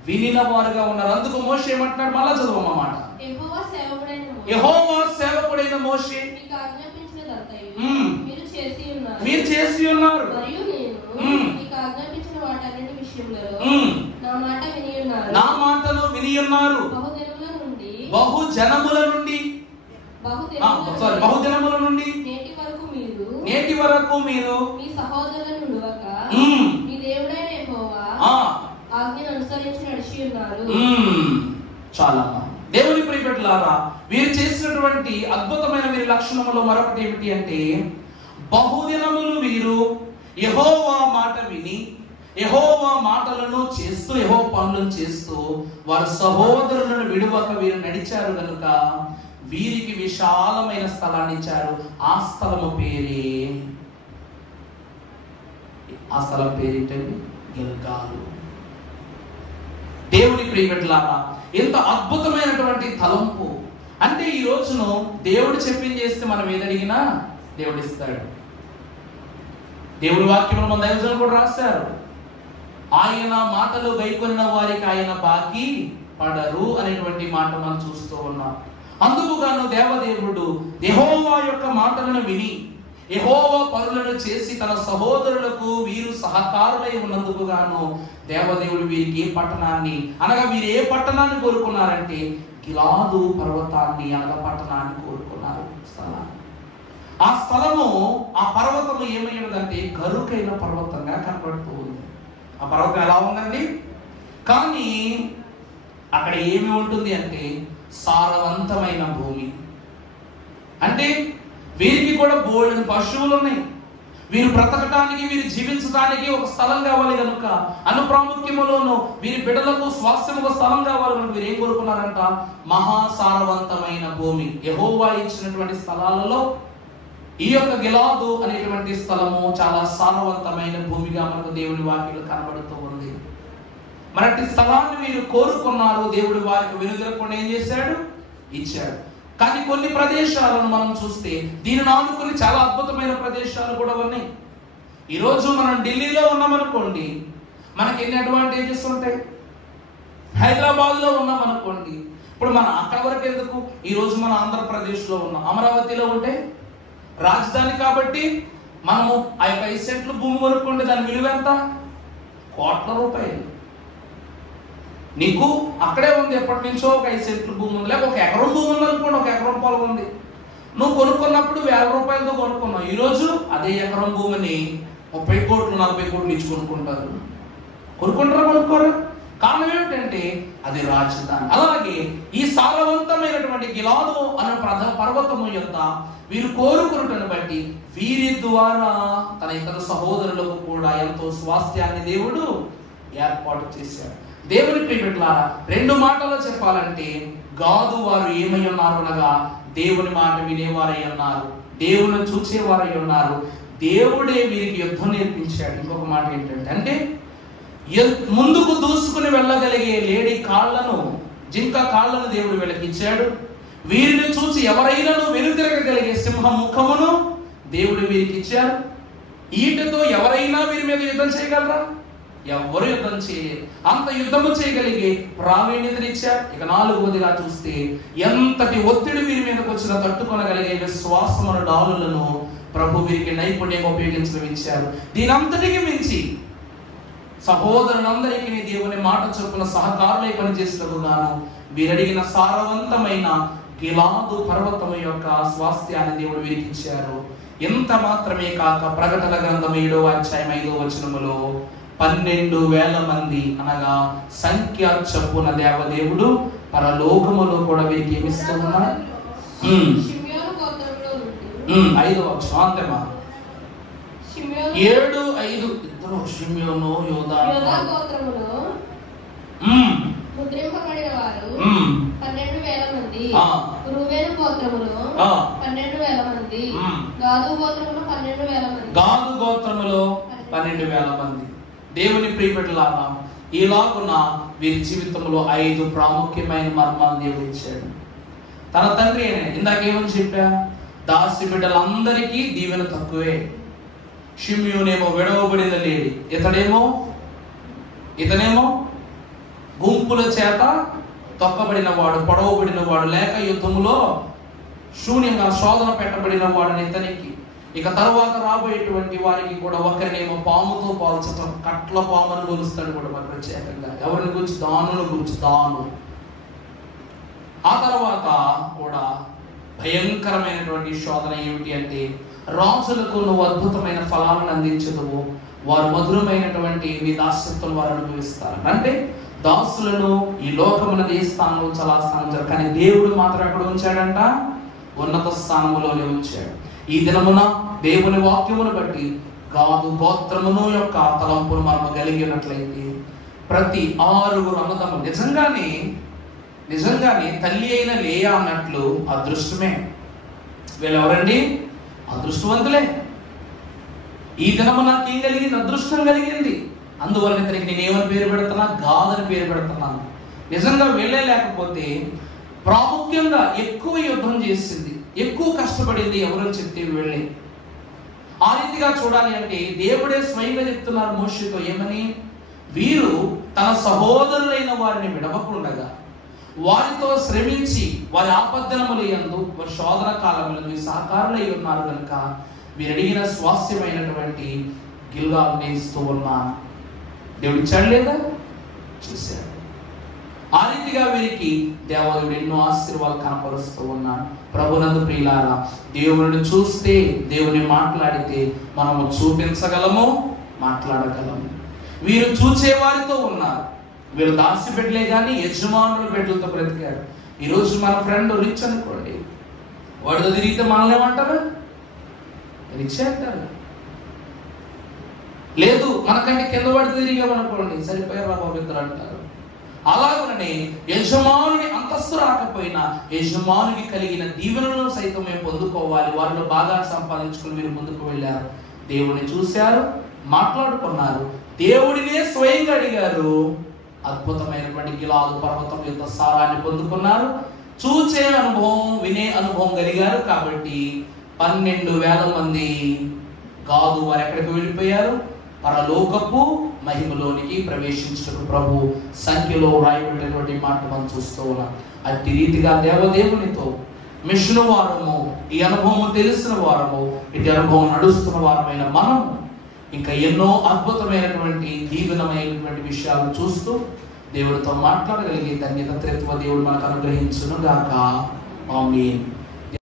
వినిన వారుగా ఉన్నారు. అందుకు మోషే ఏమంటున్నాడు? మళ్ళా చదవమ్మ మాట. యెహోవా సేవకుడైన మోషే మీరు చేసి ఉన్నారు. నా మాటను విని ఉన్నారు. బహుజనముల నుండి నేటి వరకు మీరు మీ సహోదరులను విడువక మీ దేవుడైన యెహోవా ఆజ్ఞను అనుసరించి నడిచి ఉన్నారు. చాలా దేవుని ప్రియబిడ్డలారా, వీరు చేసినటువంటి అద్భుతమైన వీరి లక్షణములో మరొకటి ఏమిటి అంటే, బహుదినములు వీరు యెహోవా మాట విని యెహోవా మాటలను చేస్తూ యెహోవా పనులను చేస్తూ వారి సహోదరులను విడువక వీరు నడిచారు కనుక వీరికి విశాలమైన స్థలాన్ని ఇచ్చారు. ఆ స్థలం పేరేంటండి? గిల్గాలు. దేవుని ప్రియబిడ్డలారా, ఎంత అద్భుతమైనటువంటి తలంపు అంటే, ఈ రోజును దేవుడు చెప్పింది చేస్తే మనం ఏదడిగినా దేవుడు ఇస్తాడు. దేవుడి వాక్యంలో మన దైవజనులు కూడా రాశారు, ఆయన మాటలు గైకొన్న వారికి ఆయన బాకీ పడరు అనేటువంటి మాట మనం చూస్తూ ఉన్నాం. అందుకు గాను దేవదేవుడు యెహోవా యొక్క మాటలను విని యెహోవా పనులను చేసి తన సహోదరులకు వీరు సహకారులై ఉన్నందుకు గాను దేవదేవుడు వీరికి ఏ పట్టణాన్ని అనగా వీరు ఏ పట్టణాన్ని కోరుకున్నారంటే గిలాదు పర్వతాన్ని అనగా పట్టణాన్ని కోరుకున్నారు. ఆ స్థలము, ఆ పర్వతము ఏమైనదంటే గరుకైన పర్వతంగా కనబడుతూ ఉంది. ఆ పర్వతం ఎలా ఉందండి? కానీ అక్కడ ఏమి ఉంటుంది అంటే సారవంతమైన భూమి. అంటే వీరికి కూడా బోల్డెన్ పశువులు ఉన్నాయి. వీరు బ్రతకటానికి, వీరు జీవించడానికి ఒక స్థలం కావాలి కనుక, అనుప్రాముఖ్యములోను వీరి బిడ్డలకు స్వాస్థ్యం ఒక స్థలం కావాలి కనుక వీరు ఏం కోరుకున్నారంట? మహాసారవంతమైన భూమి. యెహోవా ఇచ్చినటువంటి స్థలాలలో ఈ యొక్క గిలాదు అనేటువంటి స్థలము చాలా సారవంతమైన భూమిగా మనకు దేవుని వాక్యంలో కనబడుతూ ఉంది. మరటి స్థలాన్ని వీరు కోరుకున్నారు. దేవుడు వారికి వెనుదిరకుండా ఏం చేశాడు? ఇచ్చాడు. కానీ కొన్ని ప్రదేశాలను మనం చూస్తే దీనిని ఆనుకుని చాలా అద్భుతమైన ప్రదేశాలు కూడా ఉన్నాయి. ఈరోజు మనం ఢిల్లీలో ఉన్నామనుకోండి, మనకి ఎన్ని అడ్వాంటేజెస్ ఉంటాయి. హైదరాబాద్ లో ఉన్నామనుకోండి, ఇప్పుడు మనం అక్కడ వరకు ఎందుకు, ఈరోజు మన ఆంధ్రప్రదేశ్లో ఉన్నాం. అమరావతిలో ఉంటే రాజధాని కాబట్టి మనము ఆ 5 సెంట్లు భూమి కొనుక్కుంటే దాని విలువ ఎంత? కోట్ల రూపాయలు. నీకు అక్కడే ఉంది, ఎప్పటి నుంచో ఒక 5 సెంట్లు భూమి ఉంది, లేక 1 ఎకరం భూమి ఉంది అనుకోండి, 1 ఎకరం పొలం ఉంది. నువ్వు కొనుక్కున్నప్పుడు 1000 రూపాయలతో కొనుక్కున్నావు. ఈరోజు అదే ఎకరం భూమిని 30 కోట్లు 40 కోట్లు ఇచ్చి కొనుక్కుంటారు. కొనుక్కోరా? కారణం ఏమిటంటే అది రాజధాని. అలాగే ఈ సారవంతమైనటువంటి గిలాదు అనే పర్వతము యొక్క వీరు కోరుకున్నటను బట్టి వీరి ద్వారా తన ఇతర సహోదరులకు కూడా ఎంతో స్వాస్థ్యాన్ని దేవుడు ఏర్పాటు చేశాడు. దేవుని ప్రియబిడ్డలారా, 2 మాటల్లో చెప్పాలంటే గాదు వారు ఏమై ఉన్నారు అనగా దేవుని మాట వినేవారై ఉన్నారు, దేవుని చూసేవారై ఉన్నారు. దేవుడే వీరికి యుద్ధం నేర్పించాడు. ఇంకొక మాట ఏంటంటే, అంటే ముందుకు దూసుకుని వెళ్ళగలిగే లేడి కాళ్లను, జింక కాళ్లను దేవుడు వెలికించాడు. వీరిని చూసి ఎవరైనా వెనుతిరగగలిగే సింహ ముఖమును దేవుడు వీరికి ఇచ్చారు. ఈటతో ఎవరైనా వీరి మీద యుద్ధం చేయగలరా? ఎవ్వరు యుద్ధం చేయలేరు. అంత యుద్ధము చేయగలిగే ప్రావీణ్యతనిచ్చారు. ఇక 4వదిగా చూస్తే ఎంతటి ఒత్తిడి వీరి మీదకి వచ్చినా తట్టుకొనగలిగే విశ్వాసమున డాలులను ప్రభు వీరికి నైపుణ్యం ఉపయోగించడం ఇచ్చారు. దీనంతటికి మించి సహోదరులందరికీ దేవుని మాట చొప్పున సహకారులై పనిచేసినప్పుడు గాను వీరడిగిన సారవంతమైన గిలాదు పర్వతము యొక్క స్వాస్థ్యాన్ని దేవుడు వీరికి ఇచ్చారు. ఎంత మాత్రమే కాక ప్రకటన గ్రంథం 7వ అధ్యాయం 5వ వచనములో 12,000 మంది అనగా సంఖ్య చొప్పున దేవదేవుడు పరలోకములో కూడా వీరికి ఏమిస్తూ ఉన్నారు? 5వ వచనం అంతేమా 7, 5 ఇద్దరు షిమ్యోను యోదా గోత్రములో ముద్రింపబడిన వారు 12,000 మంది. రూబేను గోత్రములో 12,000 మంది. గాదు గోత్రములో 12,000 మంది. గాదు గోత్రములో 12,000 మంది. దేవుని ప్రియబిడ్డలారా, ఇలాగున వీరి జీవితంలో 5 ప్రాముఖ్యమైన మర్మాలు దేవుడు ఇచ్చాడు. తన తండ్రి అయిన ఇందాకేమని చెప్పా, దాసి బిడ్డలందరికీ దీవెన తక్కువే. షిమ్యోనేమో విడవబడిన లేడి, ఇతనేమో గుంపుల చేత తొక్కబడిన వాడు, పొడవబడిన వాడు, లేక యుద్ధములో శూన్యంగా శోధన పెట్టబడిన వాడని ఇతనికి. ఇక తర్వాత రాబోయేటువంటి వారికి కూడా ఒకరినేమో పాముతో పోల్చటం, కట్ల పామును కొలుస్తాడు కూడా మరి ప్రత్యేకంగా. ఎవరిని గురించి? దానును గురించి. దాను. ఆ తర్వాత కూడా భయంకరమైనటువంటి శోధన ఏమిటి అంటే, రాజులకు నువ్వు అద్భుతమైన ఫలాలను అందించదువు, వారు మధురమైనటువంటి మీ దాస్యత్వం వారు అనుభవిస్తారు. అంటే దాసులను ఈ లోకమున ఏ స్థానంలో చాలా స్థానం, కానీ దేవుడు మాత్రం ఎక్కడ ఉంచాడంట? ఉన్నత స్థానములోనే ఉంచాడు. ఈ దినమున దేవుని వాక్యమును బట్టి గాదు గోత్రమును యొక్క తలంపును మనం కలిగినట్లయితే ప్రతి 6 అన్నదమ్ములు నిజంగానే తల్లి అయిన లేయా అన్నట్లు అదృష్టమే. వీళ్ళు ఎవరండి? అదృష్టవంతులే. ఈ దినము నాకు ఏం కలిగింది? అదృష్టం కలిగింది. అందువలన ఇతనికి నేనేమని పేరు పెడుతున్నా? గాదని పేరు పెడుతున్నాను. నిజంగా వెళ్ళే లేకపోతే ప్రాముఖ్యంగా ఎక్కువ యుద్ధం చేసింది, ఎక్కువ కష్టపడింది ఎవరని చెప్తే వెళ్ళి. ఆ రీతిగా చూడాలి అంటే దేవుడే స్వయంగా చెప్తున్నారు మోషేతో ఏమని? వీరు తన సహోదరులైన వారిని విడవకుండగా వారితో శ్రమించి వారి ఆపద్దనముల యందు వారి శోధన కాలములందు సహకారులై ఉన్నారు కనుక వీరు అడిగిన స్వాస్థ్యమైనటువంటి గిల్గాల్ని ఇస్తూ ఉన్నాను. దేవుడు ఇచ్చాడు లేదా? చూశాడు. ఆ రీతిగా వీరికి దేవాలయుడు ఎన్నో ఆశీర్వాదాలు కనపరుస్తూ ఉన్నాడు. ప్రభునందు ప్రియులారా, దేవుని చూస్తే, దేవుని మాట్లాడితే మనము చూపించగలము, మాట్లాడగలము. వీరు చూచే వారితో ఉన్నారు. వీరు దాసి బిడ్డలే కానీ యజమానుల బిడ్డలతో బ్రతికారు. ఈరోజు మన ఫ్రెండ్ రిచ్ అనుకోండి, వాడితో తిరిగితే మనల్ని ఏమంటారు? రిచ్ అంటారు. లేదు మనకంటే కింద పడితే తిరిగామనుకోండి, సరిపోయారు బాబు ఇద్దరు అంటారు. అలాగనే యజమానుని అంతస్తు రాకపోయినా యజమానునికి కలిగిన దీవెనలను సైతం మేము పొందుకోవాలి. వారిలో బాగా సంపాదించుకుని మీరు ముందుకు వెళ్ళారు. దేవుని చూశారు, మాట్లాడుకున్నారు, దేవుడినే స్వయంగా అడిగారు. అద్భుతమైనటువంటి గిలాదు పర్వతం యొక్క సారాన్ని పొందుకున్నారు. చూచే అనుభవం, వినే అనుభవం కలిగారు. కాబట్టి 12,000 మంది గాదు వారు ఎక్కడికి వెళ్ళిపోయారు? పరలోకపు మహిమలోనికి ప్రవేశించడం ప్రభు సంఖ్యలో రాయబడినటువంటి మాట మనం చూస్తూ ఉన్నాం. అట్టి రీతిగా దేవదేవునితో మిషన్ వారము, ఈ అనుభవం తెలిసిన వారము, ఇటు అనుభవం నడుస్తున్న వారమైన మనం ఇంకా ఎన్నో అద్భుతమైనటువంటి దీవెనమైనటువంటి విషయాలను చూస్తూ దేవుడితో మాట్లాడగలిగే ధన్యత త్రిత్వ దేవుడు మనకు అనుగ్రహించును గాక. ఆమేన్.